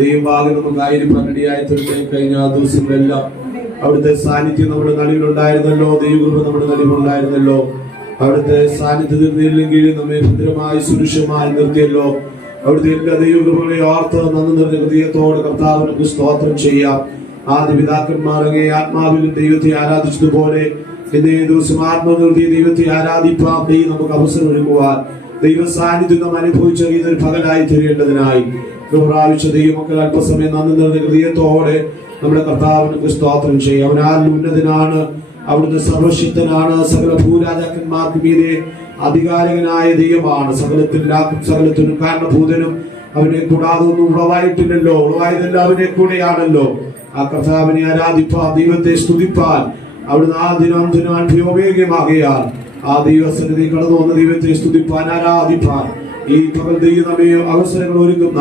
ദൈവഭാഗം നമുക്കായിരിക്കാൻ ഇടയായി തീർച്ചയായും കഴിഞ്ഞ ദിവസങ്ങളെല്ലാം അവിടുത്തെ സാന്നിധ്യം നമ്മുടെ നടുവിലുണ്ടായിരുന്നല്ലോ. ദൈവകൃപ നമ്മുടെ നടുവിലുണ്ടായിരുന്നല്ലോ. അവിടുത്തെ സാന്നിധ്യത്തിൽ നിന്നില്ലെങ്കിൽ നമ്മെ ഭദ്രമായി സുരക്ഷിതമായി നിർത്തിയല്ലോ. അവിടുത്തെ എല്ലാ ദൈവകൃപകളെ ഓർത്ത് നന്ദി നിറഞ്ഞ ഹൃദയത്തോടെ കർത്താവിനൊക്കെ സ്തോത്രം ചെയ്യാം. ആദ്യ പിതാക്കന്മാർ അങ്ങേ ആത്മാവിലും ദൈവത്തെ ആരാധിച്ചതുപോലെ ഇന്നേ ദിവസം ആത്മനിർത്തി ദൈവത്തെ ആരാധിപ്പാൻ ദൈവം നമുക്ക് അവസരം ഒരുക്കുവാൻ ദൈവ സാന്നിധ്യം നാം അനുഭവിച്ച ഇതൊരു പകലായി തീരേണ്ടതിനായി പ്രാവശ്യ ദൈവമക്കൾ അല്പസമയം നന്ദി നിറഞ്ഞ ഹൃദയത്തോടെ നമ്മുടെ കർത്താവിനൊക്കെ സ്തോത്രം ചെയ്യാം. അവനാൽ ഉന്നതനാണ്, അവിടുന്ന് സർവശക്തനാണ്, സകല ഭൂരാജാക്കന്മാർക്ക് മീതെ അധികാരികനായ ദൈവമാണ്. സകലത്തിനും കാരണഭൂതനും അവനെ കൂടാതെ ഒന്നും ഉളവായിട്ടില്ലല്ലോ. ഉളവായതെല്ലാം അവനെ കൂടെയാണല്ലോ. ആ കർത്താവിനെ ആരാധിപ്പാൻ, ദൈവത്തെ സ്തുതിപ്പാൻ അവിടുന്ന് ആ ദിനം അനുഭവയോഗ്യമാകയാൽ ആ ദൈവസന്നിധി കടന്നു വന്ന ദൈവത്തെ സ്തുതിപ്പാൻ, ആരാധിപ്പാൻ ഈ പകൽ ദൈവം നമ്മെ അവസരങ്ങൾ ഒരുക്കുന്ന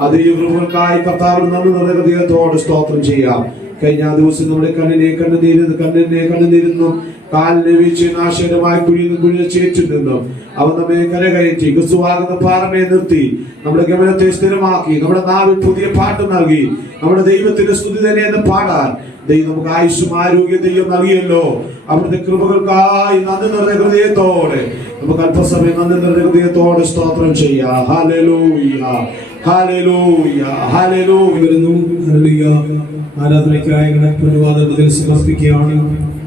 ആ ദൈവകൃപകൾക്കായി കർത്താവിന് നന്ദി നിറഞ്ഞ ഹൃദയത്തോട് സ്തോത്രം ചെയ്യാം. കഴിഞ്ഞ ദിവസം നമ്മുടെ കണ്ണിനെ കണ്ണുനീരുന്നു, കാലിനെ വീഴ്ച നാശകരമായി കുഴിയിൽ ചേച്ചു നിന്നും അവൻ നമ്മെ കരകയറ്റി ക്രിസ്തുവാകുന്ന പാറമേ നിർത്തി നമ്മുടെ ഗമനത്തെ സ്ഥിരമാക്കി നമ്മുടെ നാവിൽ പുതിയ പാട്ട് നൽകി നമ്മുടെ ദൈവത്തിന്റെ സ്തുതി തന്നെ എന്ന് പാടാൻ ദൈവം നമുക്ക് ആയുസ്സും ആരോഗ്യ ദൈവം നൽകിയല്ലോ. അവിടുത്തെ കൃപകൾക്കായി നന്ദി നിറഞ്ഞ ഹൃദയത്തോടെ നമുക്ക് അല്പസമയം നന്ദി നിറഞ്ഞ ഹൃദയത്തോടെ സ്തോത്രം ചെയ്യാം. Hallelujah, hallelujah, hallelujah. ആരാധനയ്ക്കായി പൊന്നുവാദത്തിൽ സമർപ്പിക്കുകയാണ്.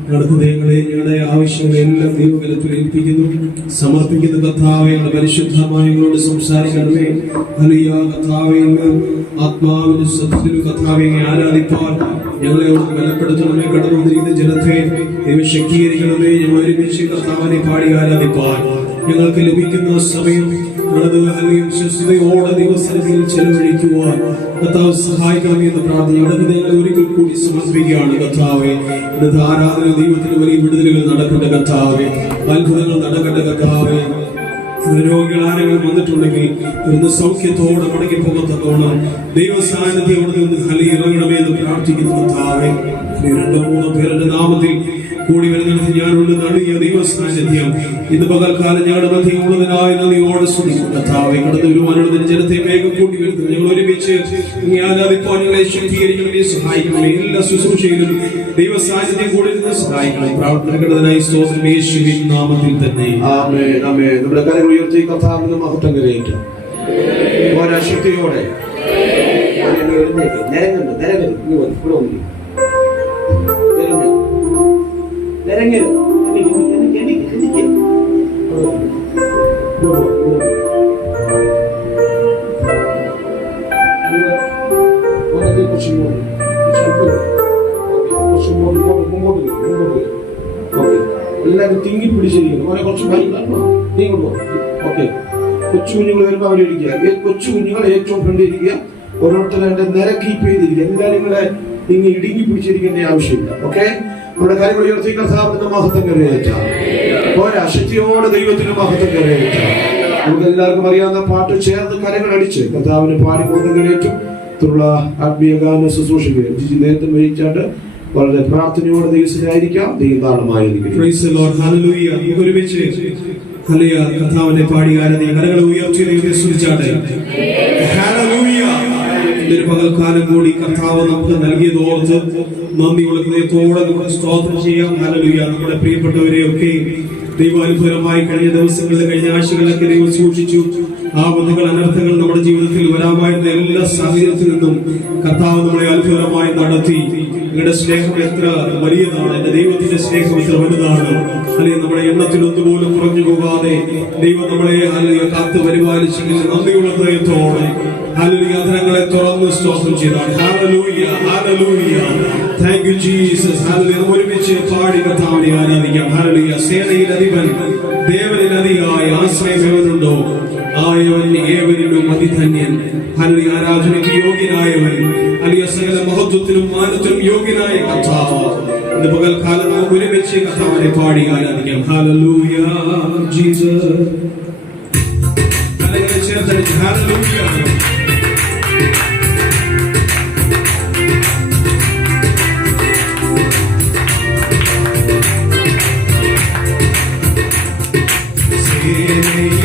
ഞങ്ങളുടെ ഹൃദയങ്ങളെ, ഞങ്ങളുടെ ആവശ്യങ്ങളെല്ലാം ദൈവകരത്തിൽ ഏൽപ്പിക്കുന്നു, സമർപ്പിക്കുന്ന കർത്താവേ, ഞങ്ങളുടെ പരിശുദ്ധമായങ്ങളോട് സംസാരിക്കണമേ. ഹല്ലേലൂയ. കർത്താവേ, ആത്മാവിനും സത്യത്തിനും കർത്താവേ ആരാധിപ്പാൻ ഞങ്ങളെ അവിടുന്ന് ബലപ്പെടുത്തണമേ. കടന്നു വന്നിരിക്കുന്ന ജനത്തെ ദൈവം ശക്തീകരിക്കണമേ. ഞങ്ങൾ ഒരുമിച്ച് കർത്താവിനെ പാടി ആരാധിപ്പാൻ ഞങ്ങൾക്ക് ലഭിക്കുന്ന സമയം വിശ്വസ്തയോടെ ദൈവസന്നിധിയിൽ ചെലവഴിക്കുവാൻ കർത്താവ് സഹായിക്കണമേ എന്ന് പ്രാർത്ഥന ഞങ്ങൾ ഒരിക്കൽ കൂടി സമർപ്പിക്കുകയാണ്. കർത്താവേ, ഇന്നത്തെ ആരാധന ദൈവത്തിന് വലിയ വിടുതലുകൾ നടക്കട്ടെ കർത്താവേ, അത്ഭുതങ്ങൾ നടക്കട്ടെ കർത്താവേ. രോഗികൾ ആരെങ്കിലും വന്നിട്ടുണ്ടെങ്കിൽ ഒന്ന് സൗഖ്യത്തോടെ മടങ്ങി പോകത്തക്കോണം ദൈവ സാന്നിധ്യം അവിടെ നിന്ന് ഇറങ്ങണമേ എന്ന് പ്രാർത്ഥിക്കുന്നു കർത്താവേ. 2-3 പേരുടെ നാമത്തിൽ കൂടി വരുന്നിടത്ത് ഞാനുള്ള നടുങ്ങിയ ദൈവ സാന്നിധ്യം ഇന്ന് പകൽക്കാലം ഞങ്ങളുടെ മധ്യം ഉള്ളതിനായി നന്ദിയോടെ സ്തുതിക്കുന്നു കർത്താവേ. കടന്നു വരുവാനുള്ള ജനത്തെ വേഗം കൂട്ടി വരുത്തുന്നു. ഞങ്ങൾ ഒരുമിച്ച് ആരാധിപ്പാൻ ഞങ്ങളെ ശക്തീകരിക്കണമേ, സഹായിക്കണമേ. എല്ലാ ശുശ്രൂഷയിലും ദൈവ സാന്നിധ്യം കൂടി ഇരുന്ന് സഹായിക്കണം. പ്രാർത്ഥനകളതിനായി സ്തോത്രം യേശുവിൻ നാമത്തിൽ തന്നെ. ആമേൻ, ആമേൻ. നമ്മുടെ കരങ്ങൾ ഉയർത്തി കർത്താവിന്റെ മഹത്വം കരയേറ്റു ശക്തിയോടെ. എല്ലാവരും തിങ്ങി പിടിച്ചിരിക്കുന്നു. ഓരോ കുറച്ച് ഓക്കെ. കൊച്ചു കുഞ്ഞുങ്ങൾ വരുമ്പോൾ അവിടെ ഇരിക്കുക. കൊച്ചു കുഞ്ഞുങ്ങൾ ഏറ്റവും ഫ്രണ്ടിരിക്കുക. ഓരോരുത്തരും എന്റെ നിര കീപ്പ് ചെയ്തിരിക്കുക. എല്ലാവരും നിങ്ങളെ ഇടുങ്ങി പിടിച്ചിരിക്കേണ്ട ആവശ്യമില്ല. ഓക്കെ. നമ്മുടെ കാര്യങ്ങൾ ഉയർത്തി കർത്താവിന്റെ മഹത്വം കരയേറ്റാം. പോരാ, ശക്തിയോടെ ദൈവത്തിന്റെ മഹത്വം കരയേറ്റാം. നമുക്ക് എല്ലാവർക്കും അറിയാവുന്ന പാട്ട് ചേർന്ന് കരങ്ങൾ അടിച്ച് കർത്താവിന് പാടി മഹത്വം കരയേറ്റും. തുടർന്നുള്ള ആത്മീയ ഗാന ശുശ്രൂഷകളെ നേരത്തെ വഹിച്ചാണ്ട് വളരെ പ്രാർത്ഥനയോടെ ദൈവത്തിനായിരിക്കാം. ദൈവകാരണമായിരിക്കും. കർത്താവിനെ പാടി ആരാധിക്കുക. കരങ്ങൾ ഉയർത്തി ദൈവത്തെ സ്തുതിച്ചാട്ടെ. ഒരു പകൽക്കാലം കൂടി കർത്താവ് നമുക്ക് നൽകിയത് ഓർത്ത് നന്ദിയുള്ള ഹൃദയത്തോടെ നമുക്ക് സ്തോത്രം ചെയ്യാം. ഹല്ലേലൂയ. നമ്മുടെ പ്രിയപ്പെട്ടവരെയൊക്കെ ദൈവാനുഭവമായി കഴിഞ്ഞ ദിവസങ്ങളിൽ, കഴിഞ്ഞ ആഴ്ചകളിലൊക്കെ ദൈവം സൂക്ഷിച്ചു. ആപത്തുകൾ, അനർത്ഥങ്ങൾ നമ്മുടെ ജീവിതത്തിൽ വരാമായിരുന്ന എല്ലാ സാഹചര്യത്തിൽ നിന്നും കർത്താവ് നമ്മളെ അത്ഭുതമായി നടത്തി. നിങ്ങളുടെ സ്നേഹം എത്ര വലിയതാണ്, എന്റെ ദൈവത്തിന്റെ സ്നേഹം എത്ര വലുതാണ്. അല്ലെങ്കിൽ നമ്മുടെ എണ്ണത്തിൽ ഒന്നുപോലും കുറഞ്ഞു പോകാതെ ദൈവം നമ്മളെ കാത്ത് പരിപാലിച്ചെങ്കിൽ നന്ദിയുള്ള ഹൃദയത്തോടെ ഹല്ലേലൂയ അധരങ്ങളെ തുറന്ന് സ്തോത്രം ചെയ്താണ്. Hallelujah, hallelujah. Thank you Jesus. Hallelujah. ഒരുമിച്ച് പാടി കർത്താവിനെ ആരാധിക്കാം. ഹല്ലേലൂയ. സേനയിൽ അധിപൻ, ദേവനിൽ അധികായ ആശ്രയമേവനുണ്ടോ, ആയവൻ ഏവരിലും അതിധന്യൻ. ഹല്ലേലൂയ. ആരാധനയ്ക്ക് യോഗ്യനായവൻ, അലിയ സകല മഹത്വത്തിനും മാനത്തിനും യോഗ്യനായ കർത്താവ്. ഇന്ന് പകൽക്കാലം നമുക്ക് ഒരുമിച്ച് കർത്താവിനെ പാടി ആരാധിക്കാം. Hallelujah Jesus. ഹല്ലേലൂയ. ചേർത്തടിച്ച് ഹല്ലേലൂയ. Hey,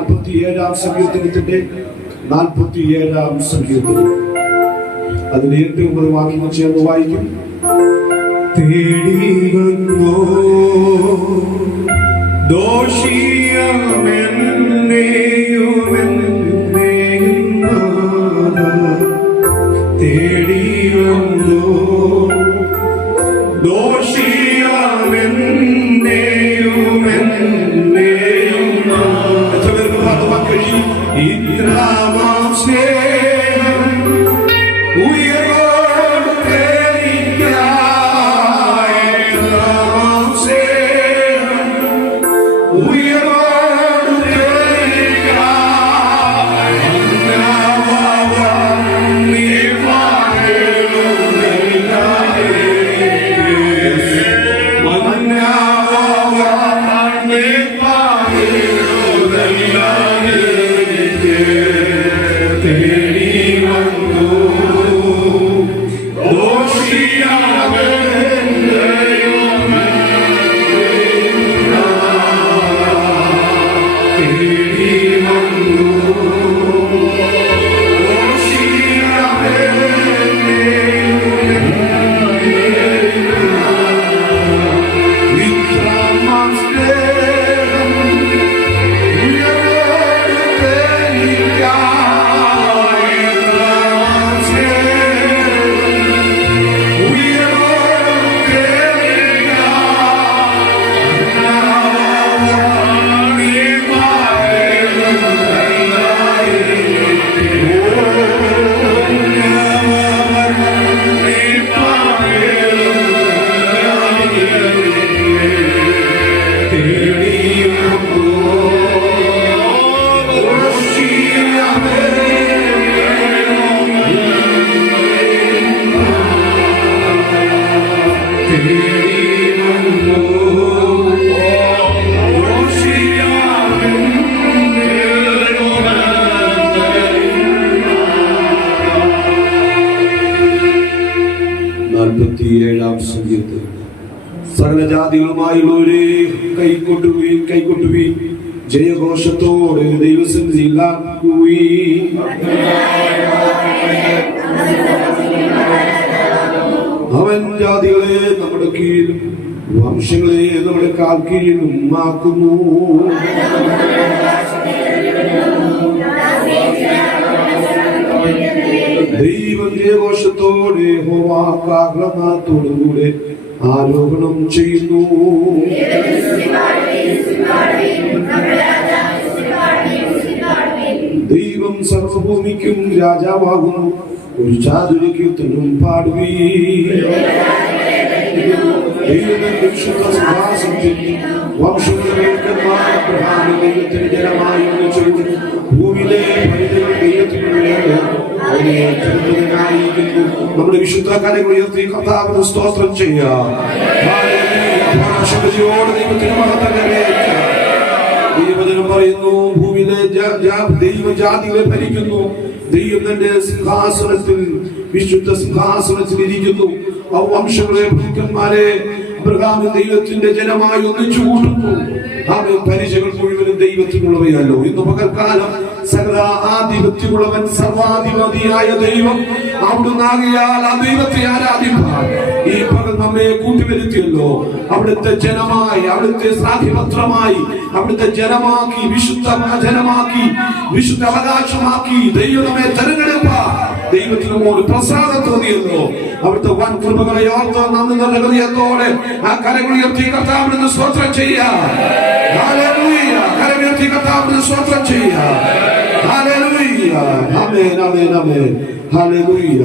47-ാം സങ്കീർത്തനത്തിന്റെ 47-ാം സങ്കീർത്തനം അതിൽ 8-9 വാക്യങ്ങൾ ചേർന്ന് വായിക്കും. തേടി വന്നോ ദോഷിയമെന്നെയുമെന്നെയും തേടി വന്നോ ദോഷിയമെന്നെയുമെന്നെയും എത്ര പേർക്ക് പാടുവാൻ കഴിയും? ഇത്രമാം സ്നേഹം ഉയരോട് തേടിക്കായി, ഇത്രമാം സ്നേഹം ഉയരോട് തേടിക്കായി, നീ സകല ജാതികളുമായുള്ളവരെ കൈകൊട്ടുവീൻ ജയഘോഷത്തോടെ ദൈവസന്നിധിയിൽ അവൻ ജാതികളെ നമ്മുടെ കീഴിലും വംശങ്ങളെ നമ്മുടെ കാൽ കീഴിലും ആക്കുന്നു. ദൈവം ജയഘോഷത്തോടെ ഹോവാകാഹ്ലാദത്തോടുകൂടെ ആരോപണം ചെയ്യുന്നു. ദൈവം സർവഭൂമിക്കും രാജാവാകുന്നു. ഒരു ചാതുര്യ കീർത്തനം പാടുവീ. ദൈവത്തിന്റെ ജനമായി ഭൂമിയിലെ നമ്മുടെ വിശുദ്ധ കാര്യങ്ങൾ ഉയർത്തി കർത്താവിന് സ്തോത്രം ചെയ്യാം. ദൈവത്തിന് മഹത്വം ദൈവജനം പറയുന്നു, ഭൂമിയിലെ ദൈവജാതികളെ ഭരിക്കുന്നു. ദൈവം തന്റെ സിംഹാസനത്തിൽ, വിശുദ്ധ സിംഹാസനത്തിൽ ഇരിക്കുന്നു. ആ വംശങ്ങളെ ഭക്തന്മാരെ അബ്രഹാമിൻ ദൈവത്തിന്റെ ജനമായി ഒന്നിച്ചു കൂട്ടുന്നു. അവൻ പരിചകൾ മുഴുവനും ദൈവത്തിനുള്ളവയല്ലോ. ഇന്ന് പകൽക്കാലം സകല ആധിപത്യമുള്ളവൻ സർവാധിപതിയായ ദൈവം അവിടുന്ന് ആകയാൽ ആ ദൈവത്തെ ആരാധിപ്പാൻ ഈ പകൽ നമ്മെ കൂട്ടിവരുത്തിയല്ലോ. അവിടുത്തെ ജനമായി, അവിടുത്തെ സാധിപത്രമായി, അവിടുത്തെ ജനമാക്കി, വിശുദ്ധ ജനമാക്കി, വിശുദ്ധ അവകാശമാക്കി ദൈവം നമ്മെ തെരഞ്ഞെടുപ്പാൻ ദൈവത്തിനോട് പ്രസാദം തോന്നിയല്ലോ. അവിടുത്തെ വൻ കൃപകളെ ഓർത്ത് നന്ദി നിറഞ്ഞ ഹൃദയത്തോടെ ആ കരമുയർത്തി കർത്താവിന് സ്തോത്രം ചെയ്യാം. ഹല്ലേലൂയ. കരമുയർത്തി കർത്താവിന് സ്തോത്രം ചെയ്യാം. ഹല്ലേലൂയ. ആമേൻ, ആമേൻ, ആമേൻ. ഹല്ലേലൂയ.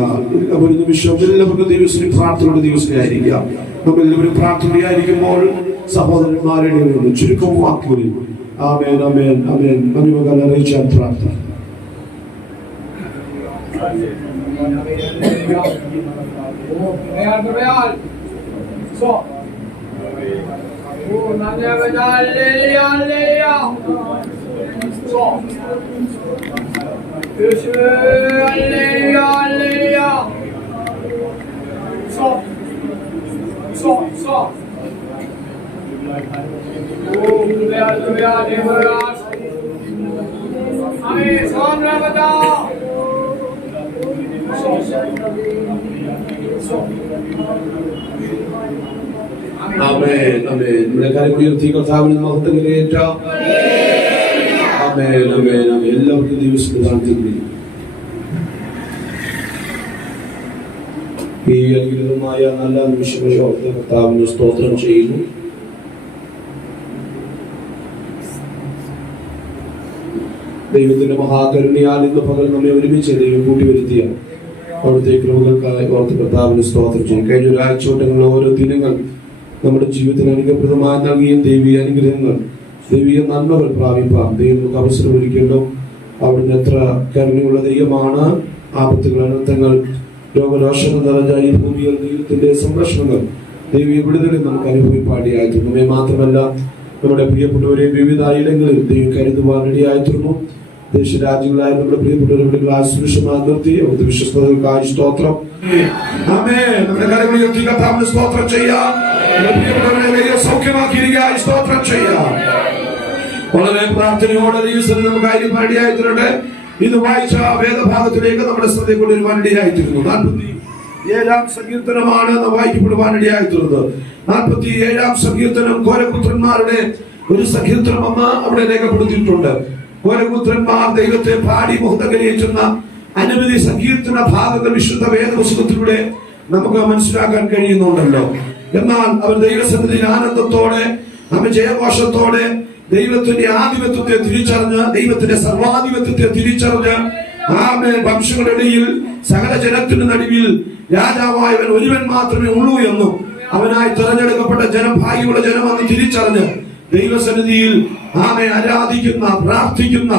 ഒരു നിമിഷം എല്ലാവരും ദൈവത്തിന് പ്രാർത്ഥനയുടെ ദിവസമായിരിക്കാം. നമ്മളെല്ലാവരും പ്രാർത്ഥനയായിരിക്കുമ്പോൾ സഹോദരന്മാരുടെ ചുരുക്കം വാക്കുകളിൽ ആമേൻ, ആമേൻ, ആമേൻ മനുമകൾ അറിയിച്ചാൽ പ്രാർത്ഥന. Hallelujah, hallelujah. ആമേൻ, ആമേൻ. നമ്മുടെ കരങ്ങൾ ഉയർത്തി കർത്താവിന് മഹത്വം കരയേറ്റാം. ആമേൻ, ആമേൻ, ആമേൻ. എല്ലാവർക്കും ദൈവസ്തുതി. ഈ അനുഗ്രഹമായ നല്ല നിമിഷങ്ങളെ ഓർത്ത് കർത്താവിന് സ്തോത്രം ചെയ്യുന്നു. ദൈവത്തിന്റെ മഹാകരുണയാൽ ഇന്ന് പകൽ നമ്മെ ഒരുമിച്ച് ദൈവം കൂട്ടിവരുത്തിയ അവിടുത്തെ കൃപകൾക്കായി ഓർത്ത് കർത്താവിന് സ്തോത്രം ചെയ്യും. കഴിഞ്ഞ ഒരാഴ്ചവട്ടങ്ങളിൽ ഓരോ ദിനങ്ങൾ നമ്മുടെ ജീവിതത്തിന് അനുഗ്രഹപ്രദമായി നൽകിയ ദൈവീയ അനുഗ്രഹങ്ങൾ, ദൈവീയ നന്മകൾ പ്രാപിപ്പാൻ ദൈവം നമുക്ക് അവസരം ഒരുക്കേണ്ടോ. അവിടുന്ന് എത്ര കരുണയുള്ള ദൈവമാണ്. ആപത്തുകൾ, അനർത്ഥങ്ങൾ, രോഗരോഷങ്ങൾ നിറഞ്ഞ ഈ ഭൂമിയിൽ ദൈവത്തിന്റെ സംരക്ഷണങ്ങൾ, ദൈവീയ വിടുതലിൽ നമുക്ക് അനുഭവിപ്പാടിയായിത്തീർന്നു. നമ്മെ മാത്രമല്ല നമ്മുടെ പ്രിയപ്പെട്ടവരെ വിവിധ ഇടങ്ങളിൽ ദൈവം കരുതുവാൻ ഇടയായിത്തീർന്നു. ദേശരാജ്യങ്ങളായ നമ്മുടെ പ്രിയപ്പെട്ടവരുടെ ആശ്രൂഷമായി നിർത്തി അവിടുത്തെ വിശ്വസ്തകൾക്കായി സ്തോത്രം. നമ്മുടെ കരങ്ങൾ ഉയർത്തി കർത്താവിന് സ്തോത്രം ചെയ്യാം. സൗഖ്യമാക്കിയിരിക്കായി സ്തോത്രം ചെയ്യാം. വളരെ പ്രാർത്ഥനയോടെ ദിവസം നമുക്ക് അരിമടിയായിട്ടുണ്ട്. ഇത് വായിച്ച വേദഭാഗത്തിലേക്ക് നമ്മുടെ ശ്രദ്ധ കൊണ്ടുവരുവാൻ ഇടയായിത്തീരുന്നു. 47-ാം സങ്കീർത്തനമാണ് വായിക്കപ്പെടുവാൻ ഇടയായിത്തീർന്നത്. 47-ാം സങ്കീർത്തനം ഘോരപുത്രന്മാരുടെ ഒരു സങ്കീർത്തനം അവിടെ രേഖപ്പെടുത്തിയിട്ടുണ്ട്. ഘോരപുത്രന്മാർ ദൈവത്തെ പാടി മുഹതകരിച്ചുന്ന അനവധി സങ്കീർത്തന ഭാഗങ്ങൾ വിശുദ്ധ വേദപുസ്തകത്തിലൂടെ നമുക്ക് മനസ്സിലാക്കാൻ കഴിയുന്നുണ്ടല്ലോ. എന്നാൽ അവർ ദൈവസന്നിധിയിൽ ആനന്ദത്തോടെ, നമ്മെ ജയഘോഷത്തോടെ ദൈവത്തിന്റെ ആധിപത്യത്തെ തിരിച്ചറിഞ്ഞ്, ദൈവത്തിന്റെ സർവാധിപത്യത്തെ തിരിച്ചറിഞ്ഞ്, ആമേൻ, വംശങ്ങളുടെ ഇടയിൽ സകല ജനത്തിന്റെ നടുവിൽ രാജാവായവൻ ഒരുവൻ മാത്രമേ ഉള്ളൂ എന്നും അവനായി തെരഞ്ഞെടുക്കപ്പെട്ട ജനം ഭാഗ്യമുള്ള ജനമെന്ന് തിരിച്ചറിഞ്ഞ് ദൈവസന്നിധിയിൽ ആമേൻ ആരാധിക്കുന്ന, പ്രാർത്ഥിക്കുന്ന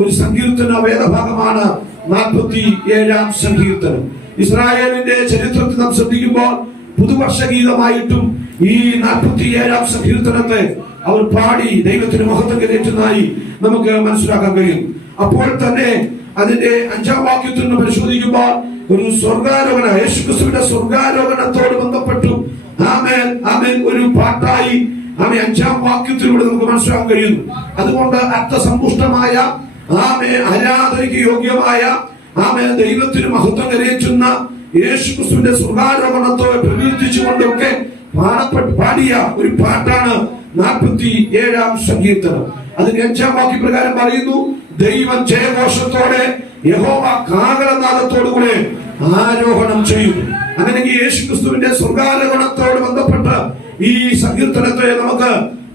ഒരു സങ്കീർത്തന വേദഭാഗമാണ് 47-ാം സങ്കീർത്തനം. ഇസ്രായേലിന്റെ ചരിത്രത്തിൽ നാം ശ്രദ്ധിക്കുമ്പോൾ പുതുവർഷ ഗീതമായിട്ടും ഈ 47-ാം സങ്കീർത്തനത്തെ അവർ പാടി ദൈവത്തിന് മഹത്വം കരയേറ്റുന്നതായി നമുക്ക് മനസ്സിലാക്കാൻ കഴിയും. അപ്പോൾ തന്നെ അതിന്റെ 5-ാം വാക്യത്തിൽ നിന്ന് പരിശോധിക്കുമ്പോൾ ഒരു സ്വർഗാരോഹണ, യേശുക്രിസ്തുവിന്റെ സ്വർഗാരോഹണത്തോട് ബന്ധപ്പെട്ടു ആമേൻ, ആമേൻ, ഒരു പാട്ടായി ആമേൻ 5-ാം വാക്യത്തിലൂടെ നമുക്ക് മനസ്സിലാക്കാൻ കഴിയുന്നു. അതുകൊണ്ട് അർത്ഥസമ്പുഷ്ടമായ ആമേൻ, ആരാധനയ്ക്ക് യോഗ്യമായ ആമേൻ, ദൈവത്തിന് മഹത്വം കരയേറ്റുന്ന യേശുക്രിസ്തുവിന്റെ സ്വർഗാരോഹണത്തോടെ പ്രകീർത്തിച്ചുകൊണ്ടൊക്കെ പാടിയ ഒരു പാട്ടാണ് 47-ാം സങ്കീർത്തനം. അതിന്റെ 5-ാം വാക്യപ്രകാരം പറയുന്നു, ദൈവം ജയഘോഷത്തോടെ, യഹോവ കാഹളനാദത്തോടുകൂടെ ആരോഹണം ചെയ്യുന്നു. അങ്ങനെയെങ്കിൽ യേശുക്രിസ്തുവിന്റെ സ്വർഗാരോഹണത്തോട് ബന്ധപ്പെട്ട് ഈ സങ്കീർത്തനത്തെ നമുക്ക്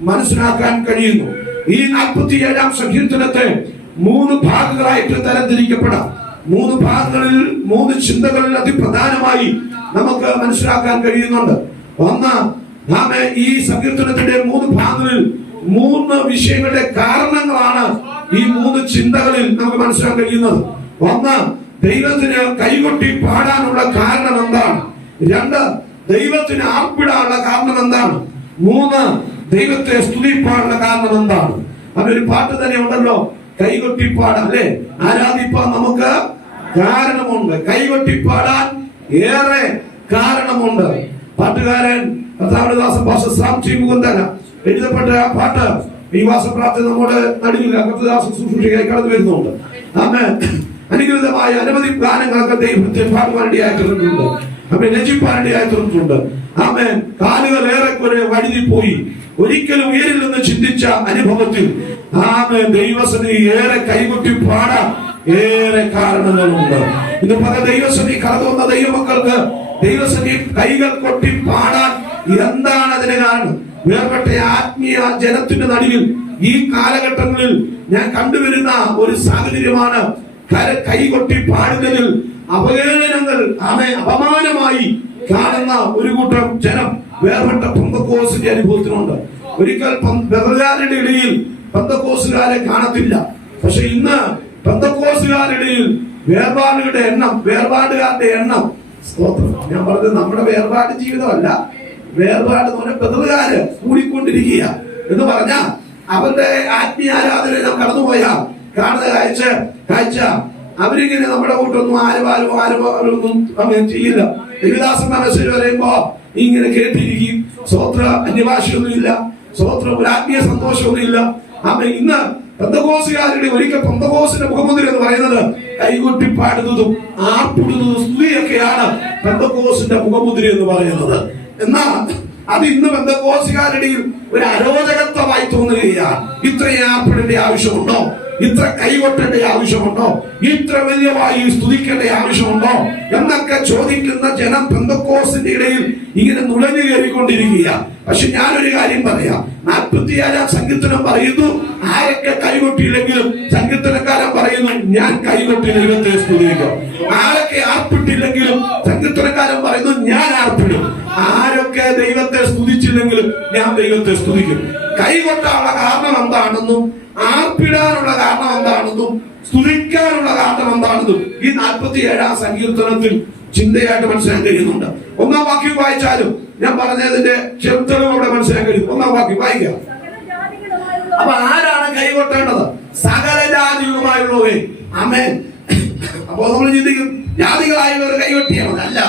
മനസ്സിലാക്കാൻ കഴിയുന്നു. ഈ 47-ാം സങ്കീർത്തനത്തെ 3 ഭാഗങ്ങളായിട്ട് തരംതിരിക്കപ്പെടാം. 3 ഭാഗങ്ങളിൽ 3 ചിന്തകളിൽ അതിപ്രധാനമായി നമുക്ക് മനസ്സിലാക്കാൻ കഴിയുന്നുണ്ട്. ഒന്ന്, നാം ഈ സങ്കീർത്തനത്തിന്റെ 3 ഭാഗങ്ങളിൽ 3 വിഷയങ്ങളുടെ കാരണങ്ങളാണ് ഈ 3 ചിന്തകളിൽ നമുക്ക് മനസ്സിലാക്കാൻ കഴിയുന്നത്. ഒന്ന്, ദൈവത്തിന് കൈകൊട്ടി പാടാനുള്ള കാരണം എന്താണ്? 2, ദൈവത്തിന് ആർപ്പിടാനുള്ള കാരണം എന്താണ്? 3, ദൈവത്തെ സ്തുതിപ്പാനുള്ള കാരണം എന്താണ്? അതൊരു പാട്ട് തന്നെ ഉണ്ടല്ലോ, കൈകൊട്ടിപ്പാടാൻ, അല്ലെ? ആരാധിപ്പാൻ നമുക്ക് കാരണമുണ്ട്, കൈകൊട്ടിപ്പാടാൻ ഏറെ കാരണമുണ്ട്. പാട്ടുകാരൻ കർത്താവിന്റെ പാസ്റ്റർ സാം ടി മുകുന്ദൻ എഴുതപ്പെട്ട ആ പാട്ട് ഈ വാസപ്രാപ്തി നമ്മുടെ നടുവിൽ കർത്തദാസൻ ശുശ്രൂഷയായി കടന്നു വരുന്നുണ്ട്. ആമേൻ. അനുഗ്രഹീതമായ അനവധി ഗാനങ്ങളൊക്കെ ദൈവത്തെ പാടുവാനിടയായിട്ടുണ്ട്, ആമേൻ, രചിപ്പാനിടയായിട്ടുണ്ട്. ആമേൻ. കാലുകൾ ഏറെക്കുറെ വഴുതിപ്പോയി ഒരിക്കലും ഉയരില്ലെന്ന് ചിന്തിച്ച അനുഭവത്തിൽ ആമേൻ, ദൈവസന്നിധി ഏറെ കൈകൊട്ടി പാടാൻ ഏറെ കാരണങ്ങളുണ്ട്. ഇന്ന് പല ദൈവസന്നിധി കടന്നു വന്ന ദൈവമക്കൾക്ക് ദൈവസന്നിധി കൈകൾ കൊട്ടി പാടാൻ എന്താണ് അതിന് കാരണം? വേർപെട്ട ആത്മീയ ജനത്തിന്റെ നടുവിൽ ഈ കാലഘട്ടങ്ങളിൽ ഞാൻ കണ്ടുവരുന്ന ഒരു സാഹചര്യമാണ് കൈകൊട്ടി പാടുന്നതിൽ അവഹേളനങ്ങൾ, അപമാനമായി കാണുന്ന ഒരു കൂട്ടം ജനം വേർപെട്ട പെന്തക്കോസ്തിന്റെ അനുഭവത്തിനുണ്ട്. ഒരിക്കൽ ബെതൽകാരുടെ ഇടയിൽ പെന്തക്കോസ്തുകാരെ കാണത്തില്ല. പക്ഷെ ഇന്ന് പെന്തക്കോസ്തുകാരുടെ വേർപാടുകളുടെ എണ്ണം, വേർപാടുകാരുടെ എണ്ണം, ഞാൻ പറഞ്ഞത് നമ്മുടെ വേർപാട് ജീവിതമല്ല, വേർപാട് എന്ന് പറഞ്ഞാൽ ബെതൽകാര് കൂടിക്കൊണ്ടിരിക്കുക എന്ന് പറഞ്ഞാൽ അവരുടെ ആത്മീയ ആരാധന നാം കടന്നുപോയാൽ കാണുന്ന കാഴ്ച അവരിങ്ങനെ നമ്മുടെ കൂട്ടൊന്നും ആരും ചെയ്യില്ല. ദേവിദാസൻ മനസ്സിൽ പറയുമ്പോ ഇങ്ങനെ കേട്ടിരിക്കും. സ്വോത്ര അന്യഭാഷയൊന്നുമില്ല, സ്വോത്ര ഒരു ആത്മീയ സന്തോഷമൊന്നുമില്ല. ആമേൻ. ഇന്ന് പെന്തക്കോസ്തുകാരുടെ ഒരിക്കൽ പെന്തക്കോസ്തിന്റെ മുഖമുദ്ര എന്ന് പറയുന്നത് കൈകൊട്ടി പാടുന്നതും ആർപ്പിടുന്നതും സ്തുതിയൊക്കെയാണ് പെന്തക്കോസ്തിന്റെ മുഖമുദ്ര എന്ന് പറയുന്നത്. എന്നാൽ അത് ഇന്ന് പെന്തക്കോസ്തുകാരുടെ ഒരു അരോചകത്വമായി തോന്നുകയാണ്. ഇത്രയും ആർപ്പിടേണ്ട ആവശ്യമുണ്ടോ? ഇത്ര കൈകൊട്ടേണ്ട ആവശ്യമുണ്ടോ? ഇത്ര വലിയമായി സ്തുതിക്കേണ്ട ആവശ്യമുണ്ടോ എന്നൊക്കെ ചോദിക്കുന്ന ജനം പെന്തക്കോസ്തിന്റെ ഇടയിൽ ഇങ്ങനെ നുഴഞ്ഞു കയറിക്കൊണ്ടിരിക്കുക. പക്ഷെ ഞാനൊരു കാര്യം പറയാം. 47 സങ്കീർത്തനം പറയുന്നു, ആരൊക്കെ കൈകൊട്ടിയില്ലെങ്കിലും സങ്കീർത്തനക്കാരൻ പറയുന്നു, ഞാൻ കൈകൊട്ടി ദൈവത്തെ സ്തുതിക്കും. ആരൊക്കെ ആർപ്പിട്ടില്ലെങ്കിലും സങ്കീർത്തനക്കാരൻ പറയുന്നു, ഞാൻ ആർപ്പിടും. ആരൊക്കെ ദൈവത്തെ സ്തുതിച്ചില്ലെങ്കിലും ഞാൻ ദൈവത്തെ സ്തുതിക്കും. കൈകൊട്ടാനുള്ള കാരണം എന്താണെന്നും ആർപ്പിടാനുള്ള കാരണം എന്താണെന്നും സ്തുതിക്കാനുള്ള കാരണം എന്താണെന്നും ഈ 47 സങ്കീർത്തനത്തിൽ ചിന്തയായിട്ട് മനസ്സിലാക്കാൻ കഴിയുന്നുണ്ട്. 1-ാം വാക്യം വായിച്ചാലും ഞാൻ പറഞ്ഞതിന്റെ ചെറുതെളിവ് അവിടെ മനസ്സിലാക്കാൻ കഴിയും. 1-ാം വാക്യം വായിക്കാം. അപ്പൊ ആരാണ് കൈകൊട്ടേണ്ടത്? സകല ജാതികളുമായുള്ളവരെ. ആമേൻ. അപ്പൊ നമ്മൾ ചിന്തിക്കും, ജാതികളായുള്ളവർ കൈകൊട്ടിയാണ്. അല്ല,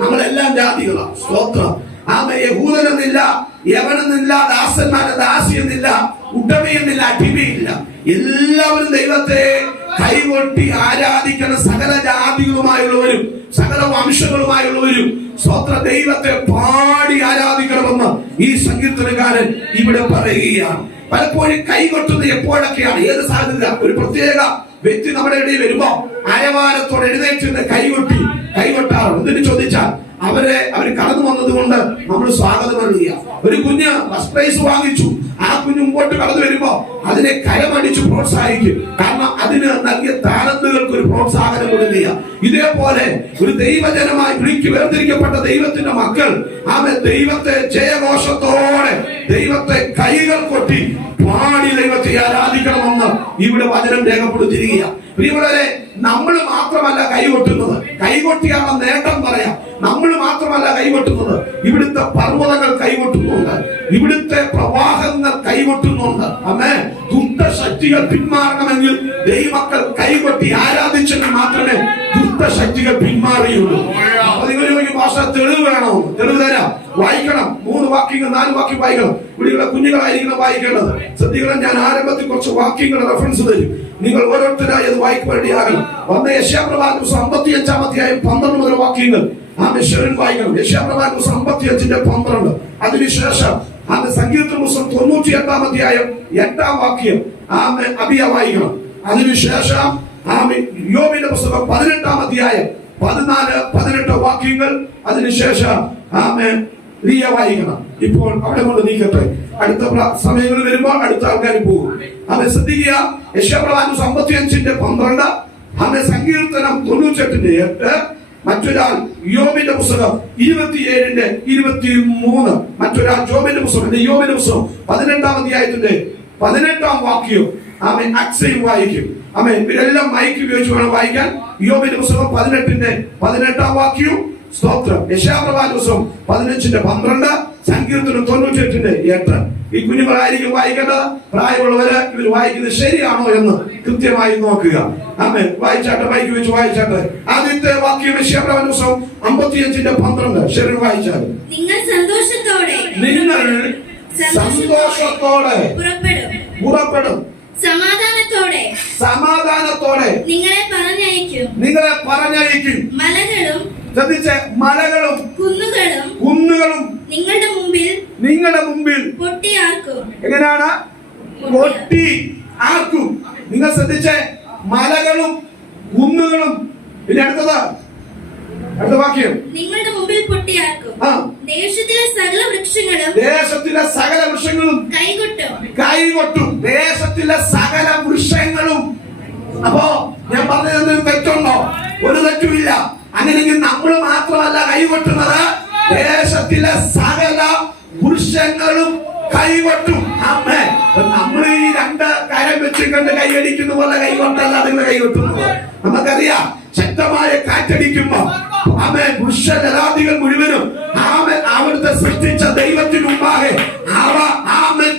നമ്മളെല്ലാം ജാതികളാണ്. സ്തോത്രം. ആമേൻ. യഹൂദനെന്നില്ല, യവനെന്നില്ല, ദാസന്മാരെ ദാസിയെന്നില്ല, ഉടമയെന്നില്ല, അടിമയില്ല. എല്ലാവരും ദൈവത്തെ കൈകൊട്ടി ആരാധിക്കുന്ന സകല ജാതികളുമായുള്ളവരും സകല വംശങ്ങളുമായുള്ളവരും സ്വത്ര ദൈവത്തെ പാടി ആരാധിക്കണമെന്ന് ഈ സങ്കീർത്തനക്കാരൻ ഇവിടെ പറയുകയാണ്. പലപ്പോഴും കൈകൊട്ടുന്നത് എപ്പോഴൊക്കെയാണ്, ഏത് സാധ്യത? ഒരു പ്രത്യേക വ്യക്തി നമ്മുടെ ഇടയിൽ വരുമ്പോ അരവാരത്തോടെ എഴുന്നേറ്റ് കൈകൊട്ടാറുണ്ട്. എന്തിനു ചോദിച്ചാൽ അവർ കടന്നു വന്നത് കൊണ്ട് നമ്മൾ സ്വാഗതം നൽകുക. ഒരു കുഞ്ഞ് ഫസ്റ്റ് പ്രൈസ് വാങ്ങിച്ചു, ആ കുഞ്ഞ് മുമ്പോട്ട് കടന്നു വരുമ്പോ അതിനെ കരമടിച്ച് പ്രോത്സാഹിക്കും. കാരണം അതിന് നൽകിയ താലന്തുകൾക്ക് ഒരു പ്രോത്സാഹനം കൊടുക്കുക. ഇതേപോലെ ഒരു ദൈവജനമായി വിളിക്ക് വേർതിരിക്കപ്പെട്ട ദൈവത്തിന്റെ മക്കൾ ദൈവത്തെ ജയഘോഷത്തോടെ ദൈവത്തെ കൈകൾ കൊട്ടി പാടി ദൈവത്തെ ആരാധിക്കണമെന്ന് ഇവിടെ വചനം രേഖപ്പെടുത്തിയിരിക്കുക. പ്രിയമുള്ളവരെ, നമ്മൾ മാത്രമല്ല കൈകൊട്ടുന്നത്. കൈകൊട്ടിയാണ് നേട്ടം പറയാം. നമ്മൾ മാത്രമല്ല കൈകൊട്ടുന്നത്, ഇവിടുത്തെ പർവ്വതങ്ങൾ കൈകൊട്ടുന്നുണ്ട്, ഇവിടുത്തെ പ്രവാഹങ്ങൾ കൈകൊട്ടുന്നുണ്ട്. അമ്മേ, ദുഷ്ടശക്തികൾ പിന്മാറണമെങ്കിൽ ദൈവമക്കൾ കൈകൊട്ടി ആരാധിച്ചെങ്കിൽ മാത്രമേ ദുഷ്ടശക്തികൾ പിന്മാറിയുള്ളൂ. അപ്പൊ നിങ്ങൾ ചോദിക്കും, ഭാഷ തെളിവ് വേണോ? തെളിവ് തരാം. വായിക്കണം. 3 വാക്യങ്ങൾ 4 വാക്യം വായിക്കണം. ഇവിടെയുള്ള കുഞ്ഞുങ്ങളായിരിക്കണം വായിക്കേണ്ടത്. ശ്രദ്ധിക്കണം, ഞാൻ ആരംഭത്തിൽ കുറച്ച് വാക്യങ്ങൾ റെഫറൻസ് തരും. നിങ്ങൾ ഓരോരുത്തരായി അത് വായിക്കേണ്ടിയാകണം. വന്ന യെശയ്യാപ്രവാചകൻ 55-ാം അധ്യായം 12 മുതൽ വാക്യങ്ങൾ ഈശ്വരൻ വായിക്കണം. യെശയ്യാപ്രവാചകൻ 55-12. അതിനുശേഷം സങ്കീർത്തന പുസ്തകം 98-ാം അധ്യായം 8-ാം വാക്യം അബിയ വായിക്കണം. അതിനുശേഷം യോബിന്റെ പുസ്തകം 18-ാം അധ്യായം 14-18 വാക്യങ്ങൾ. അതിനുശേഷം റിയ വായിക്കണം. ഇപ്പോൾ അവിടെ കൊണ്ട് നീക്കട്ടെ. അടുത്ത സമയങ്ങളിൽ വരുമ്പോൾ അടുത്ത ആൾക്കാർ പോകും. ശ്രദ്ധിക്കുക. യെശയ്യാപ്രവാചകൻ 55-12. സങ്കീർത്തനം 98-8. മറ്റൊരാൾ യോബിന്റെ പുസ്തകം 27-23. മറ്റൊരാൾ യോബിന്റെ പുസ്തകം 18-ാം അധ്യായത്തിന്റെ 18-ാം വാക്യം അക്സയും വായിക്കും. ഇവരെല്ലാം മൈക്ക് ഉപയോഗിച്ച് വേണം വായിക്കാൻ. യോബിന്റെ പുസ്തകം 18-18 വാക്യവും സ്തോത്രം. യെശയ്യാപ്രവാചകൻ പുസ്തകം 15-12. സങ്കീർത്തനം 98-8. ഈ കുഞ്ഞുങ്ങളായിരിക്കും വായിക്കേണ്ടത്. പ്രായമുള്ളവര് ഇവർ വായിക്കുന്നത് ശരിയാണോ എന്ന് കൃത്യമായി നോക്കുക. വായിച്ചാട്ടെ, മൈക്ക് വെച്ച് വായിച്ചാട്ടെ. ആദ്യത്തെ വാക്യം യെശയ്യാപ്രവാചകൻ പുസ്തകം 55-12. ശരി, വായിച്ചാൽ. നിങ്ങൾ സന്തോഷത്തോടെ പുറപ്പെടും, സമാധാനത്തോടെ നിങ്ങളെ പറഞ്ഞയക്കും. മലകളും കുന്നുകളും നിങ്ങളുടെ മുമ്പിൽ പൊട്ടിയാർക്കും. എങ്ങനെയാണ്? പൊട്ടി ആർക്കും. നിങ്ങൾ ശ്രദ്ധിച്ചേ, മലകളും കുന്നുകളും. പിന്നെ അടുത്ത വാക്യം, നിങ്ങളുടെ മുമ്പിൽ പൊട്ടിയാർക്കും. ദേശത്തിലെ സകല വൃക്ഷങ്ങളും കൈകൊട്ടും. ദേശത്തിലെ സകല വൃക്ഷങ്ങളും. അപ്പോ ഞാൻ പറഞ്ഞത് തെറ്റുണ്ടോ? ഒരു തെറ്റുമില്ല. അങ്ങനെയെങ്കിൽ നമ്മൾ മാത്രമല്ല കൈകൊട്ടുന്നത്, ദേശത്തിലെ സകല വൃക്ഷങ്ങളും കൈകൊട്ടും. അമ്മേ, നമ്മൾ ഈ 2 കരം വെച്ചുകൊണ്ട് കൈയടിക്കുന്ന പോലെ കൈകൊട്ടല്ല നിങ്ങൾ കൈകൊട്ടുന്നത്. നമുക്കറിയാം, ശക്തമായ കാറ്റടിക്കുമ്പോ വൃക്ഷജലാദികൾ മുഴുവനും അവിടുത്തെ സൃഷ്ടിച്ച ദൈവത്തിന് മുമ്പാകെ